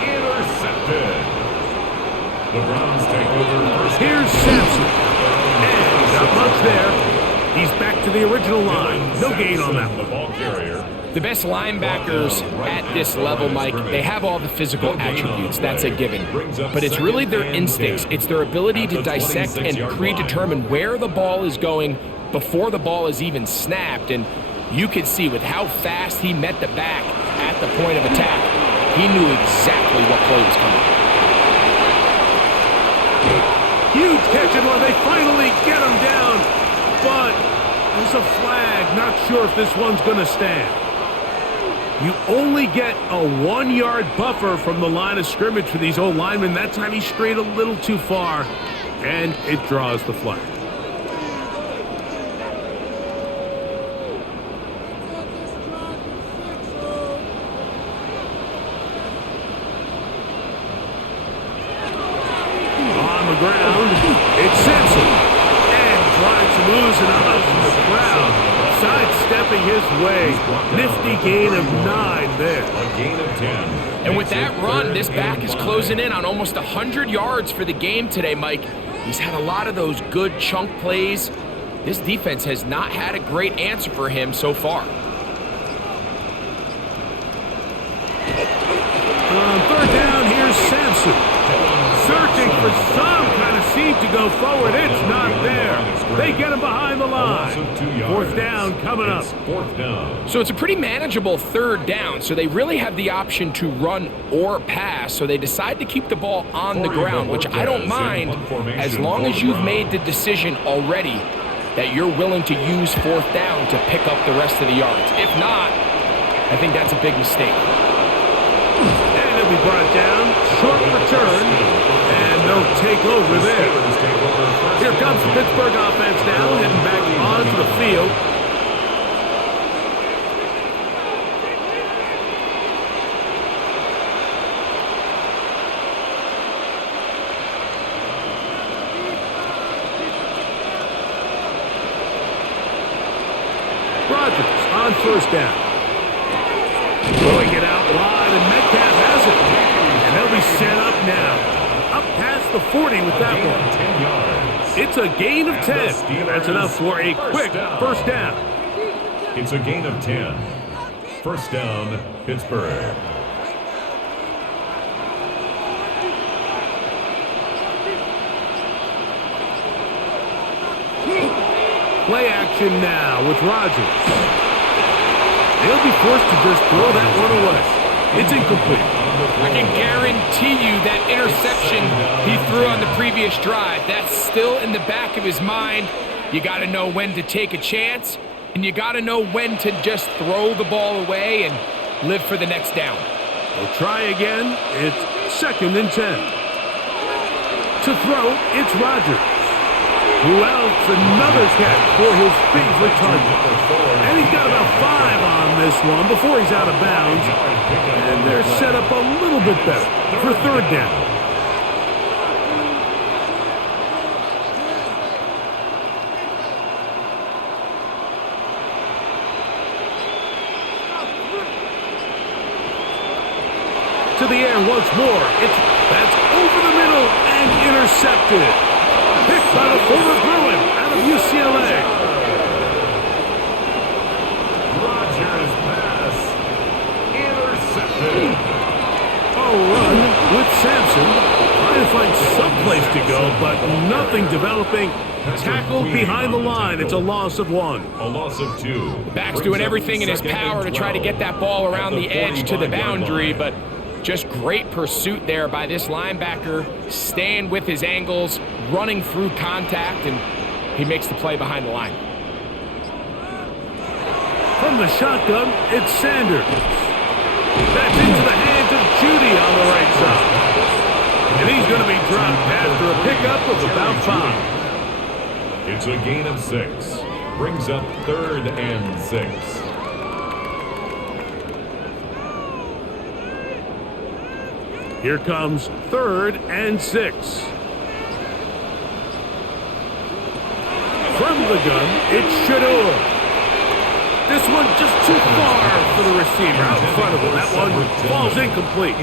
intercepted. The Browns take over first. Here's Sampson. And not much there. He's back to the original line. No gain on that The one. ball carrier. The best linebackers at this level, Mike, they have all the physical attributes. That's a given. But it's really their instincts. It's their ability to dissect and predetermine where the ball is going before the ball is even snapped. And you could see with how fast he met the back at the point of attack, he knew exactly what play was coming. Huge catch, and they finally get him down. But there's a flag. Not sure if this one's going to stand. You only get a 1-yard buffer from the line of scrimmage for these old linemen. That time he strayed a little too far, and it draws the flag. On the ground, it's Sampson. And trying to lose an eye from the crowd. Sidestepping his way. Nifty gain of 9 there. A gain of 10. And with that run, this back is closing in on almost 100 yards for the game today, Mike. He's had a lot of those good chunk plays. This defense has not had a great answer for him so far. On 3rd down, here's Sampson. Searching for some kind of seam to go forward. It's not there. They get him behind the line. 4th down coming up. 4th down. So it's a pretty manageable 3rd down. So they really have the option to run or pass. So they decide to keep the ball on the ground, which I don't mind as long as you've made the decision already that you're willing to use 4th down to pick up the rest of the yards. If not, I think that's a big mistake. And it'll be brought down. Short return. And no takeover there. Here comes the Pittsburgh offense now, heading back onto the field. Rodgers on 1st down. Throwing it out wide, and Metcalf has it. And they'll be set up now. Up past the 40 with that one. 10 yards. It's a gain of 10. That's enough for a quick 1st down. It's a gain of 10. 1st down, Pittsburgh. Play action now with Rodgers. They'll be forced to just throw that one away. It's incomplete. I can guarantee you that interception he threw on the previous drive, that's still in the back of his mind. You got to know when to take a chance, and you got to know when to just throw the ball away and live for the next down. They'll try again. It's 2nd and 10. To throw, it's Rodgers. Who else? Another catch for his favorite target. And he's got about 5 on this one before he's out of bounds. And they're set up a little bit better for 3rd down. To the air once more. That's over the middle and Intercepted. Picked by the former Bruin out of UCLA. Rodgers pass. Intercepted. A run with Sampson. Trying to find some place to go, but nothing developing. Tackled behind the line. It's a loss of 1. A loss of 2. Back's doing everything in his power to try to get that ball around the edge to the boundary, but just great pursuit there by this linebacker, staying with his angles, running through contact, and he makes the play behind the line. From the shotgun, it's Sanders. That's into the hands of Judy on the right side. And he's going to be dropped after a pickup of about 5. It's a gain of 6. Brings up 3rd and 6. Here comes 3rd and 6. From the gun, it's Shador. This one just too far for the receiver out in front of him. That one falls incomplete.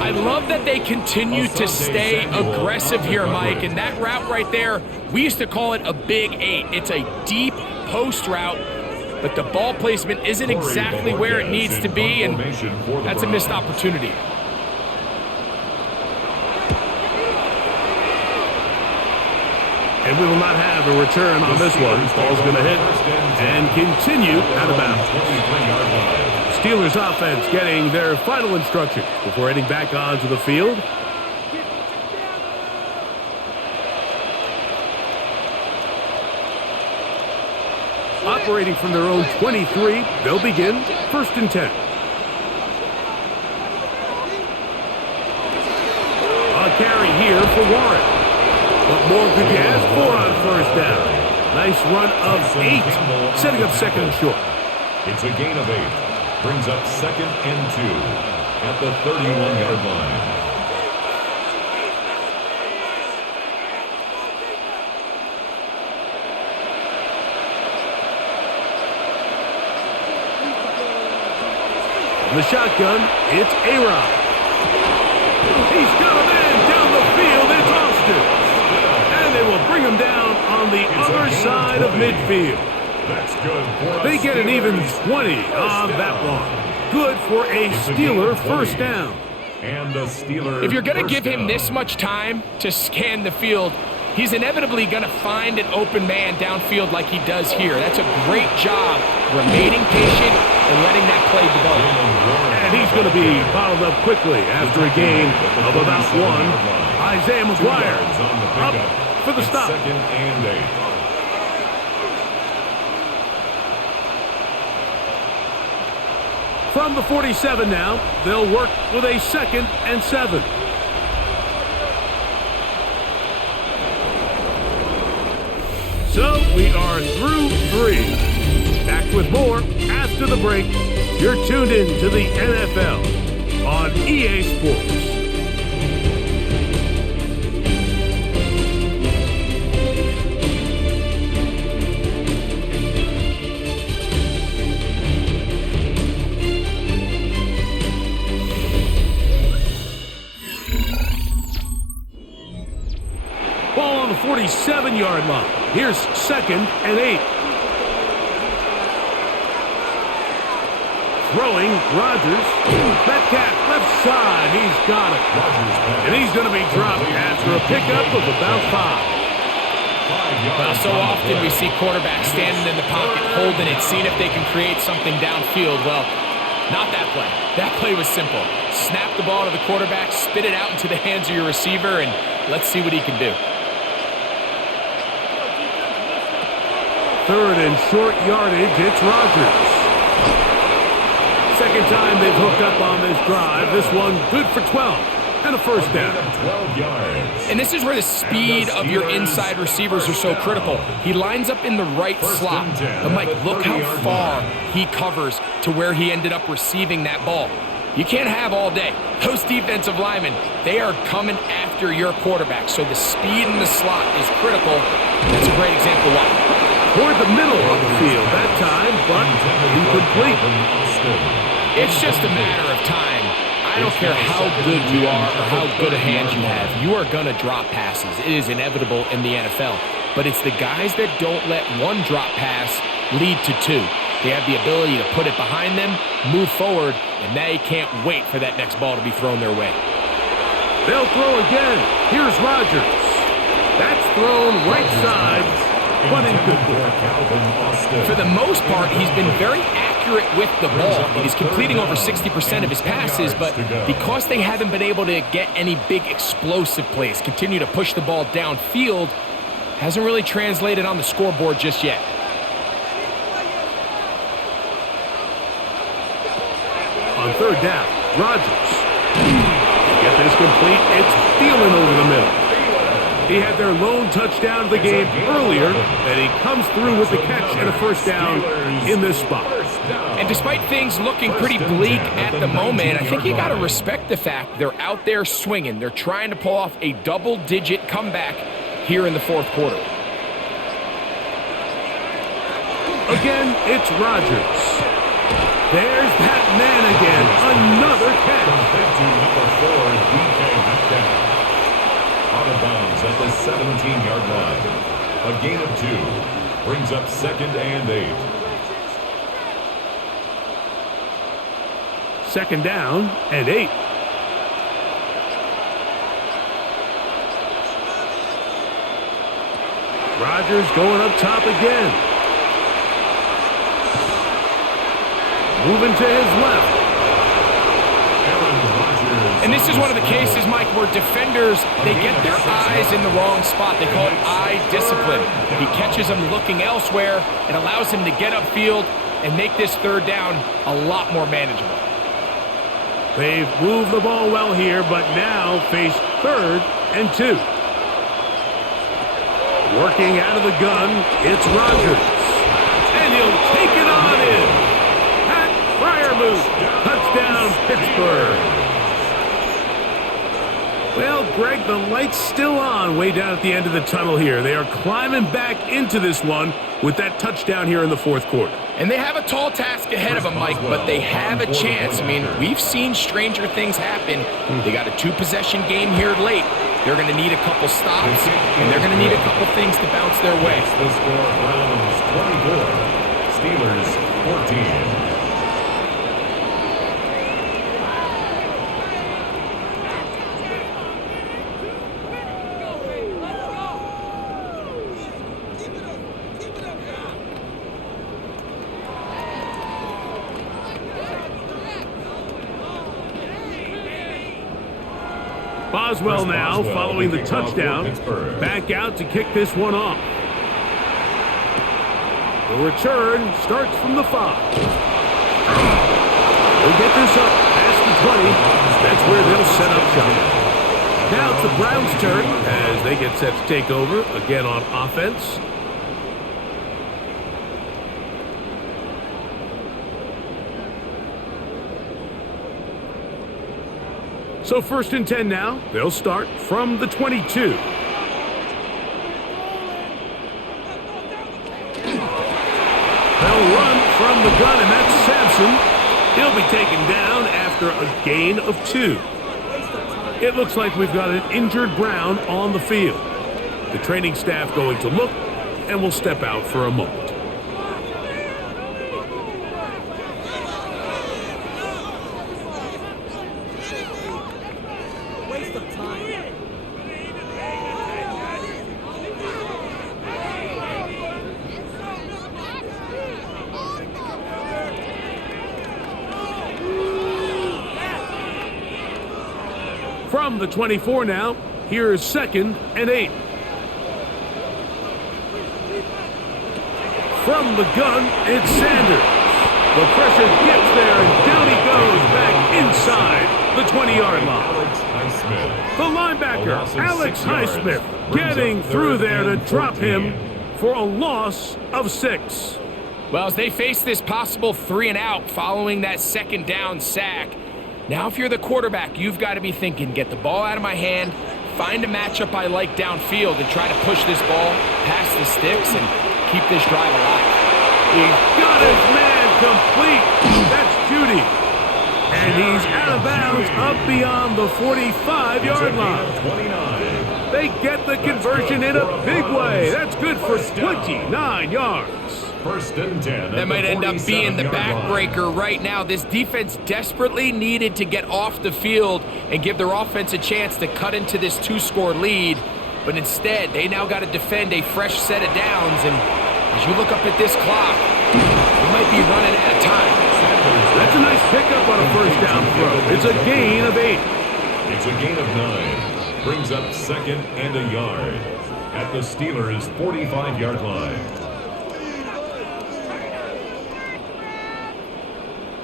I love that they continue to stay aggressive here, Mike, and that route right there, we used to call it a big 8. It's a deep post route, but the ball placement isn't exactly where it needs to be, and that's a missed opportunity. And we will not have a return on this one. Ball's going to hit and continue out of bounds. Steelers offense getting their final instructions before heading back onto the field. Operating from their own 23, they'll begin 1st and 10. A carry here for Warren. What more could you ask for on 1st down? Nice run of 8, setting up 2nd and short. It's a gain of 8. Brings up 2nd and 2 at the 31-yard line. The shotgun, it's A-Rod. He's got a man down the field. It's Austin. And they will bring him down on the other side of midfield. That's good. They get an even 20 on that one. Good for a Steeler 1st down. And a Steeler. If you're going to give him this much time to scan the field, he's inevitably going to find an open man downfield like he does here. That's a great job remaining patient and letting that play develop. And he's going to be bottled up quickly after a gain of about 1. Isaiah McGuire up for the stop. 2nd and 8. From the 47 now, they'll work with a 2nd and 7. So we are through 3. Back with more after the break. You're tuned in to the NFL on EA Sports. Ball on the 47-yard line. Here's 2nd and 8. Throwing, Rodgers. Metcalf left side. He's got it. And he's going to be dropped after a pickup of about 5. Well, so often we see quarterbacks standing in the pocket, holding it, seeing if they can create something downfield. Well, not that play. That play was simple. Snap the ball to the quarterback, spit it out into the hands of your receiver, and let's see what he can do. 3rd and short yardage, it's Rodgers. 2nd time they've hooked up on this drive. This one good for 12 and a 1st down. 12 yards. And this is where the speed of your inside receivers are so critical. He lines up in the right slot. But Mike, look how far he covers to where he ended up receiving that ball. You can't have all day. Those defensive linemen, they are coming after your quarterback. So the speed in the slot is critical. That's a great example why. Toward the middle of the field that time, but incomplete. It's just a matter of time. I I don't care how good you are or how good a hand you have, you are going to drop passes. It is inevitable in the NFL. But it's the guys that don't let one drop pass lead to two. They have the ability to put it behind them, move forward, and they can't wait for that next ball to be thrown their way. They'll throw again. Here's Rodgers. That's thrown right side, but incomplete. For the most part, he's been very accurate with the ball. He's completing over 60% of his passes, but because they haven't been able to get any big explosive plays, continue to push the ball downfield, hasn't really translated on the scoreboard just yet. On third down, Rodgers. Get this complete. It's Thielen over the middle. He had their lone touchdown of the game earlier, and he comes through with the catch and a first down in this spot. And despite things looking pretty bleak at the moment, I think you got to respect the fact they're out there swinging. They're trying to pull off a double-digit comeback here in the fourth quarter. Again, it's Rodgers. There's that man again. Another catch. Out of bounds at the 17-yard line. A gain of 2 brings up 2nd and 8. Second down and 8. Rodgers going up top again. Moving to his left. And this is one of the cases, Mike, where defenders, they get their eyes in the wrong spot. They call it eye discipline. He catches them looking elsewhere. It allows him to get upfield and make this third down a lot more manageable. They've moved the ball well here, but now face 3rd and 2. Working out of the gun, it's Rodgers. And he'll take it on in. Pat Fryermuth, touchdown Pittsburgh. Well, Greg, the light's still on way down at the end of the tunnel here. They are climbing back into this one with that touchdown here in the fourth quarter. And they have a tall task ahead of them, Mike, but they have a chance. I mean, we've seen stranger things happen. They got a 2-possession game here late. They're going to need a couple stops, and they're going to need a couple things to bounce their way. The score, Browns 24, Steelers 14. Boswell now, following the touchdown, back out to kick this one off. The return starts from the 5. They'll get this up past the 20. That's where they'll set up shop. Now it's the Browns' turn as they get set to take over again on offense. So 1st and 10 now. They'll start from the 22. They'll run from the gun, and that's Sampson. He'll be taken down after a gain of 2. It looks like we've got an injured Brown on the field. The training staff going to look, and will step out for a moment. From the 24 now, here is 2nd and 8. From the gun, it's Sanders. The pressure gets there, and down he goes back inside the 20-yard line. The linebacker, Alex Highsmith, getting through there to drop him for a loss of 6. Well, as they face this possible 3-and-out following that 2nd down sack, now if you're the quarterback, you've got to be thinking, get the ball out of my hand, find a matchup I like downfield, and try to push this ball past the sticks and keep this drive alive. He's got his man complete. That's Judy. And he's out of bounds up beyond the 45-yard line. 29. They get the conversion in a big way. That's good for 29 yards. First and 10. That might end up being the backbreaker right now. This defense desperately needed to get off the field and give their offense a chance to cut into this 2-score lead. But instead, they now got to defend a fresh set of downs. And as you look up at this clock, we might be running out of time. That's a nice pickup on a first down throw. It's a gain of 8. It's a gain of 9. Brings up second and a yard at the Steelers' 45-yard line.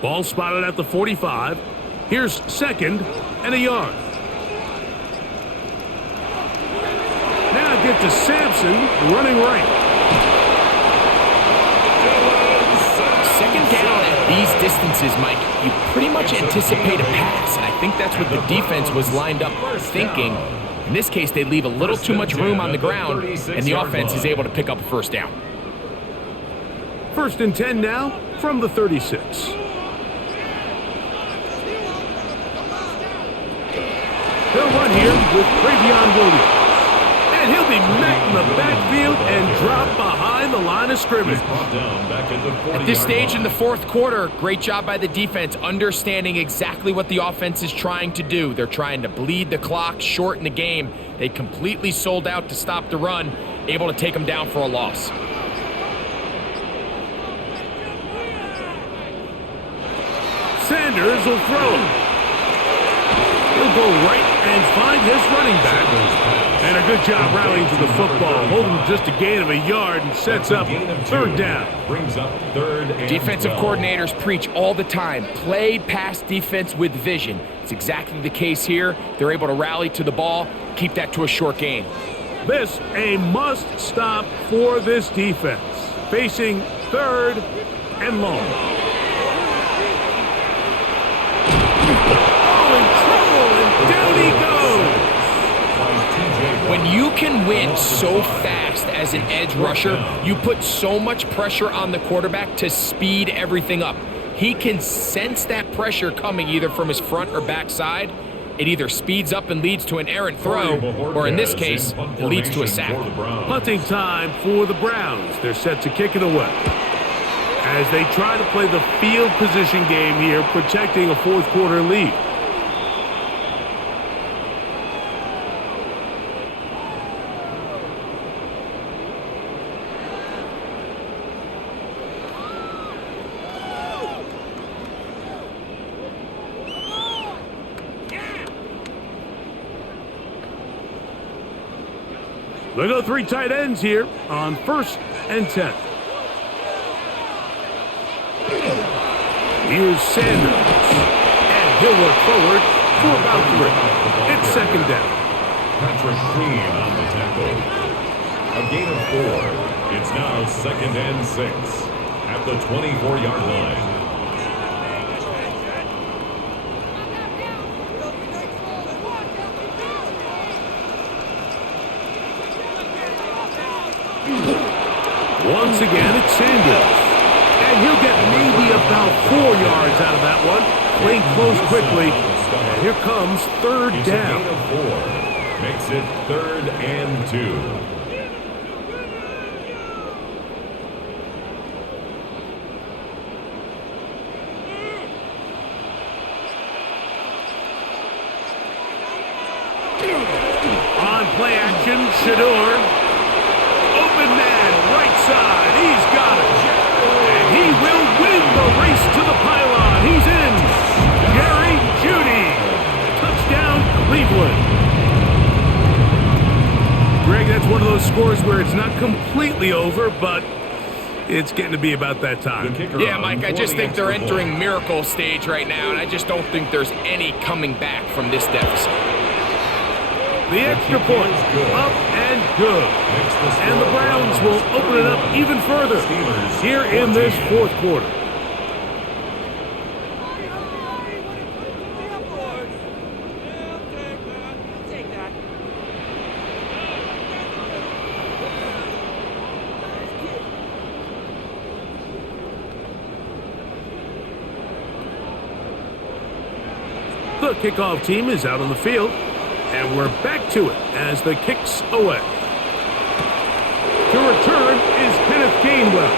Ball spotted at the 45. Here's second and a yard. Now get to Sampson running right. Second down at these distances, Mike, you pretty much anticipate a pass, and I think that's what the defense was lined up thinking. In this case, they leave a little too much room on the ground, and the offense is able to pick up a first down. First and 10 now from the 36. They'll run here with Travion Williams. And he'll be met in the backfield and dropped behind the line of scrimmage. At this stage in the fourth quarter, great job by the defense understanding exactly what the offense is trying to do. They're trying to bleed the clock, shorten the game. They completely sold out to stop the run, able to take them down for a loss. Sanders will throw. He'll go right and find his running back. And a good job rallying to the football, holding just a gain of a yard and sets up third down. Brings up third and Defensive 12. coordinators preach all the time, play pass defense with vision. It's exactly the case here. They're able to rally to the ball, keep that to a short gain. This a must stop for this defense, facing third and long. Oh, in trouble, and down he goes. When you can win so fast as an edge rusher, you put so much pressure on the quarterback to speed everything up. He can sense that pressure coming either from his front or back side. It either speeds up and leads to an errant throw, or in this case, it leads to a sack. Punting time for the Browns. They're set to kick it away as they try to play the field position game here, protecting a fourth quarter lead. They go three tight ends here on first and 10. Here's Sanders. And he'll work forward for about 3. It's second down. Patrick Queen on the tackle. A gain of 4. It's now second and 6 at the 24-yard line. Once again, it's Sanders. And he'll get maybe about 4 yards out of that one. Playing close quickly. And here comes third down. It's a gain of 4. Makes it third and 2. On play action, Shador. Open man, right side. He's got it. And he will win the race to the pylon. He's in. Jerry Jeudy. Touchdown, Cleveland. Greg, that's one of those scores where it's not completely over, but it's getting to be about that time. Yeah, Mike, I just think they're entering miracle stage right now, and I just don't think there's any coming back from this deficit. The extra point, up and good. And the Browns will open it up even further here in this fourth quarter. The kickoff team is out on the field, and we're back to it as the kick's away. To return is Kenneth Gainwell,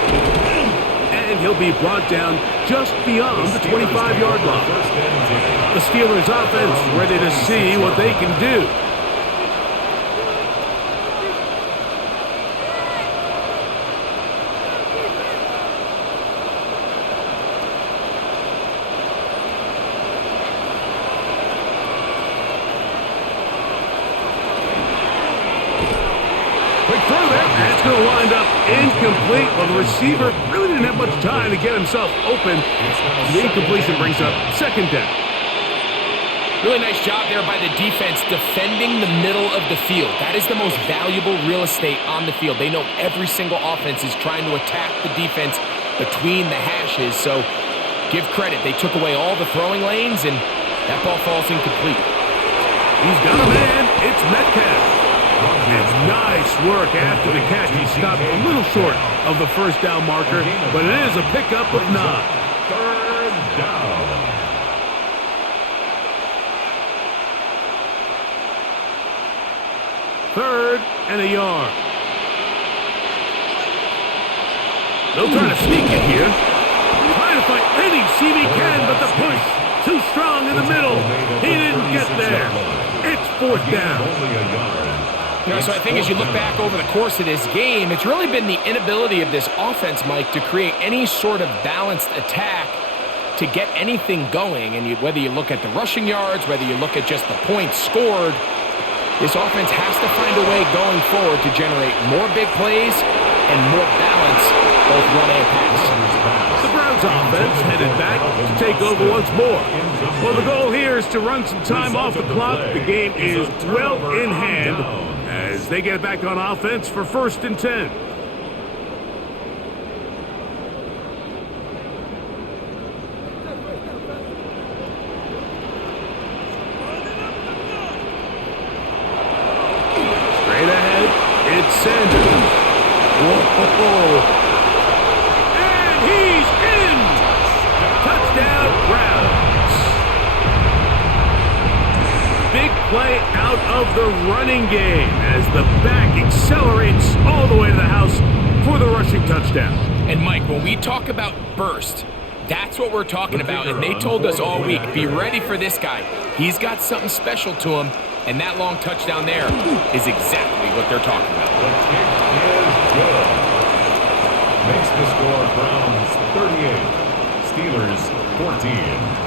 and he'll be brought down just beyond the 25-yard line. The Steelers offense ready to see what they can do. That's going to wind up incomplete. Well, the receiver really didn't have much time to get himself open. The incompletion brings up second down. Really nice job there by the defense defending the middle of the field. That is the most valuable real estate on the field. They know every single offense is trying to attack the defense between the hashes. So give credit. They took away all the throwing lanes, and that ball falls incomplete. He's got a man. It's Metcalf. And nice work after the catch. He stopped a little short of the first down marker, but it is a pickup of 9. Third down. Third and a yard. They'll try to sneak it here. Trying to find any seam he can, but the push too strong in the middle. He didn't get there. It's fourth down. Only a yard. So I think as you look back over the course of this game, it's really been the inability of this offense, Mike, to create any sort of balanced attack to get anything going. And whether you look at the rushing yards, whether you look at just the points scored, this offense has to find a way going forward to generate more big plays and more balance, both run and pass. The Browns offense headed back to take over once more. Well, the goal here is to run some time off the clock. The game is well in hand as they get back on offense for 1st and 10. Straight ahead, it's Sanders. Whoa! And he's in! Touchdown, Browns. Big play out of the running game as the back accelerates all the way to the house for the rushing touchdown. And Mike, when we talk about burst, that's what we're talking about. And they told us all week, be ready for this guy. He's got something special to him, and that long touchdown there is exactly what they're talking about. The kick is good. Makes the score Browns 38, Steelers 14.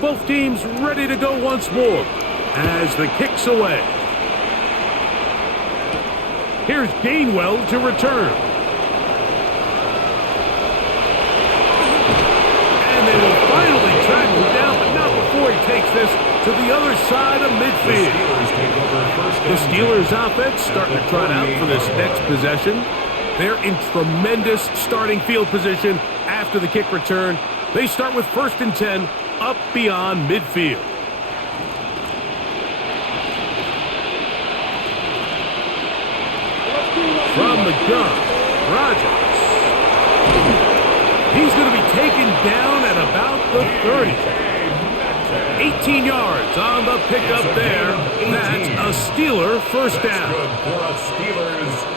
Both teams ready to go once more as the kick's away. Here's Gainwell to return. And they will finally track him down, but not before he takes this to the other side of midfield. The Steelers offense starting to trot out for this next possession. They're in tremendous starting field position after the kick return. They start with 1st and 10 up beyond midfield. From the gun, Rodgers. He's going to be taken down at about the 30. 18 yards on the pickup there. That's a Steeler first down.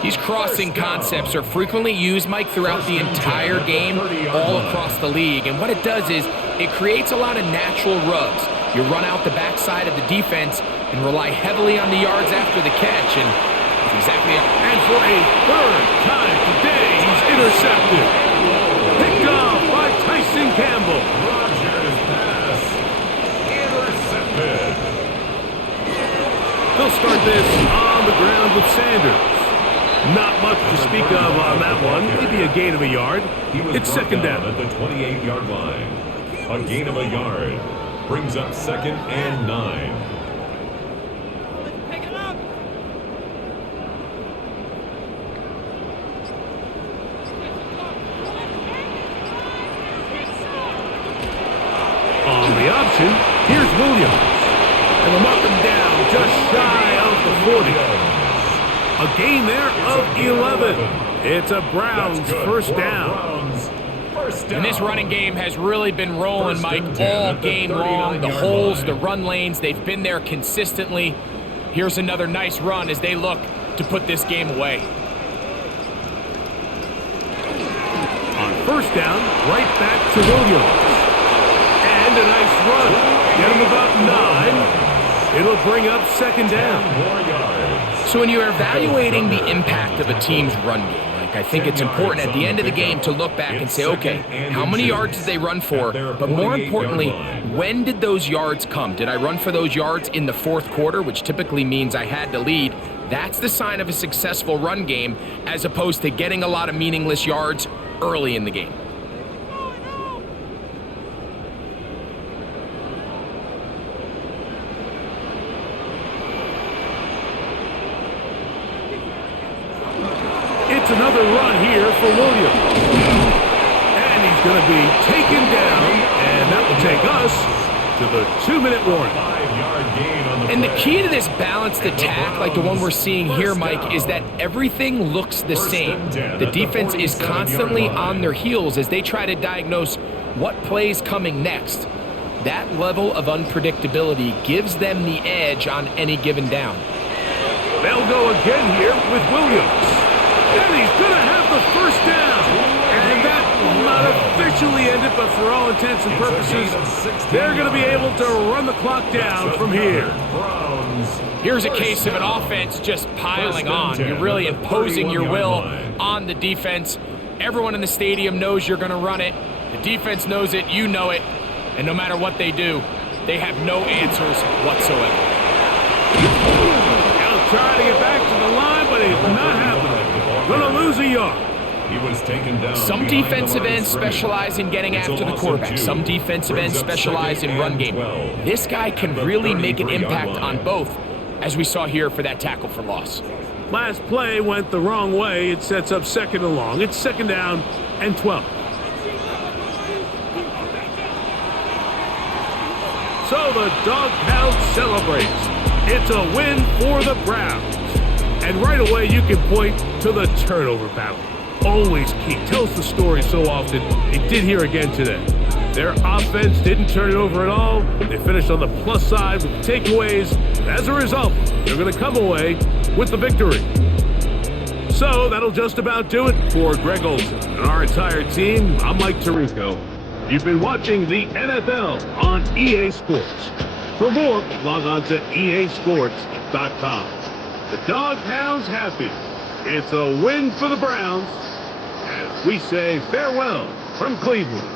These crossing concepts are frequently used, Mike, throughout the entire game, all across the league. And what it does is it creates a lot of natural rubs. You run out the backside of the defense and rely heavily on the yards after the catch. And exactly. And for a third time today, he's intercepted. Picked off by Tyson Campbell. Rodgers pass intercepted. They'll start this on the ground with Sanders. Not much to speak of on that one. Maybe a gain of a yard. It's second down at the 28-yard line. A gain of a yard brings up 2nd and 9. On the option, Here's Williams. And they'll mark him down just shy of the 40. A gain there of 11. It's a Browns first down. And this running game has really been rolling, Mike, all game long. The holes, the run lanes, they've been there consistently. Here's another nice run as they look to put this game away. On first down, right back to Williams. And a nice run. Get him about 9. It'll bring up second down. So when you're evaluating the impact of a team's run game, I think it's important at the end of the game to look back and say, okay, how many yards did they run for? But more importantly, when did those yards come? Did I run for those yards in the fourth quarter, which typically means I had to lead? That's the sign of a successful run game, as opposed to getting a lot of meaningless yards early in the game. It's another run here for Williams. And he's going to be taken down, and that will take us to the 2-minute warning. And the key to this balanced attack, like the one we're seeing here, Mike, is that everything looks the same. The defense is constantly on their heels as they try to diagnose what play's coming next. That level of unpredictability gives them the edge on any given down. They'll go again here with Williams. And he's going to have the first down. And that will not officially end it, but for all intents and purposes, they're going to be able to run the clock down from here. Here's a case of an offense just piling on. You're really imposing your will on the defense. Everyone in the stadium knows you're going to run it. The defense knows it. You know it. And no matter what they do, they have no answers whatsoever. He'll try to get back to the line, but he's not happening. Gonna lose a yard. He was taken down. Some defensive ends specialize in getting after the quarterback. Some defensive ends specialize in run game. This guy can really make an impact on both, as we saw here for that tackle for loss. Last play went the wrong way. It sets up second and long. It's second down and 12. So the Dog Pound celebrates. It's a win for the Browns. And right away, you can point to the turnover battle. Always key. Tells the story so often. It did here again today. Their offense didn't turn it over at all. They finished on the plus side with takeaways. And as a result, they're going to come away with the victory. So that'll just about do it for Greg Olson and our entire team. I'm Mike Tirico. You've been watching the NFL on EA Sports. For more, log on to easports.com. The Dog Pound's happy. It's a win for the Browns. As we say farewell from Cleveland.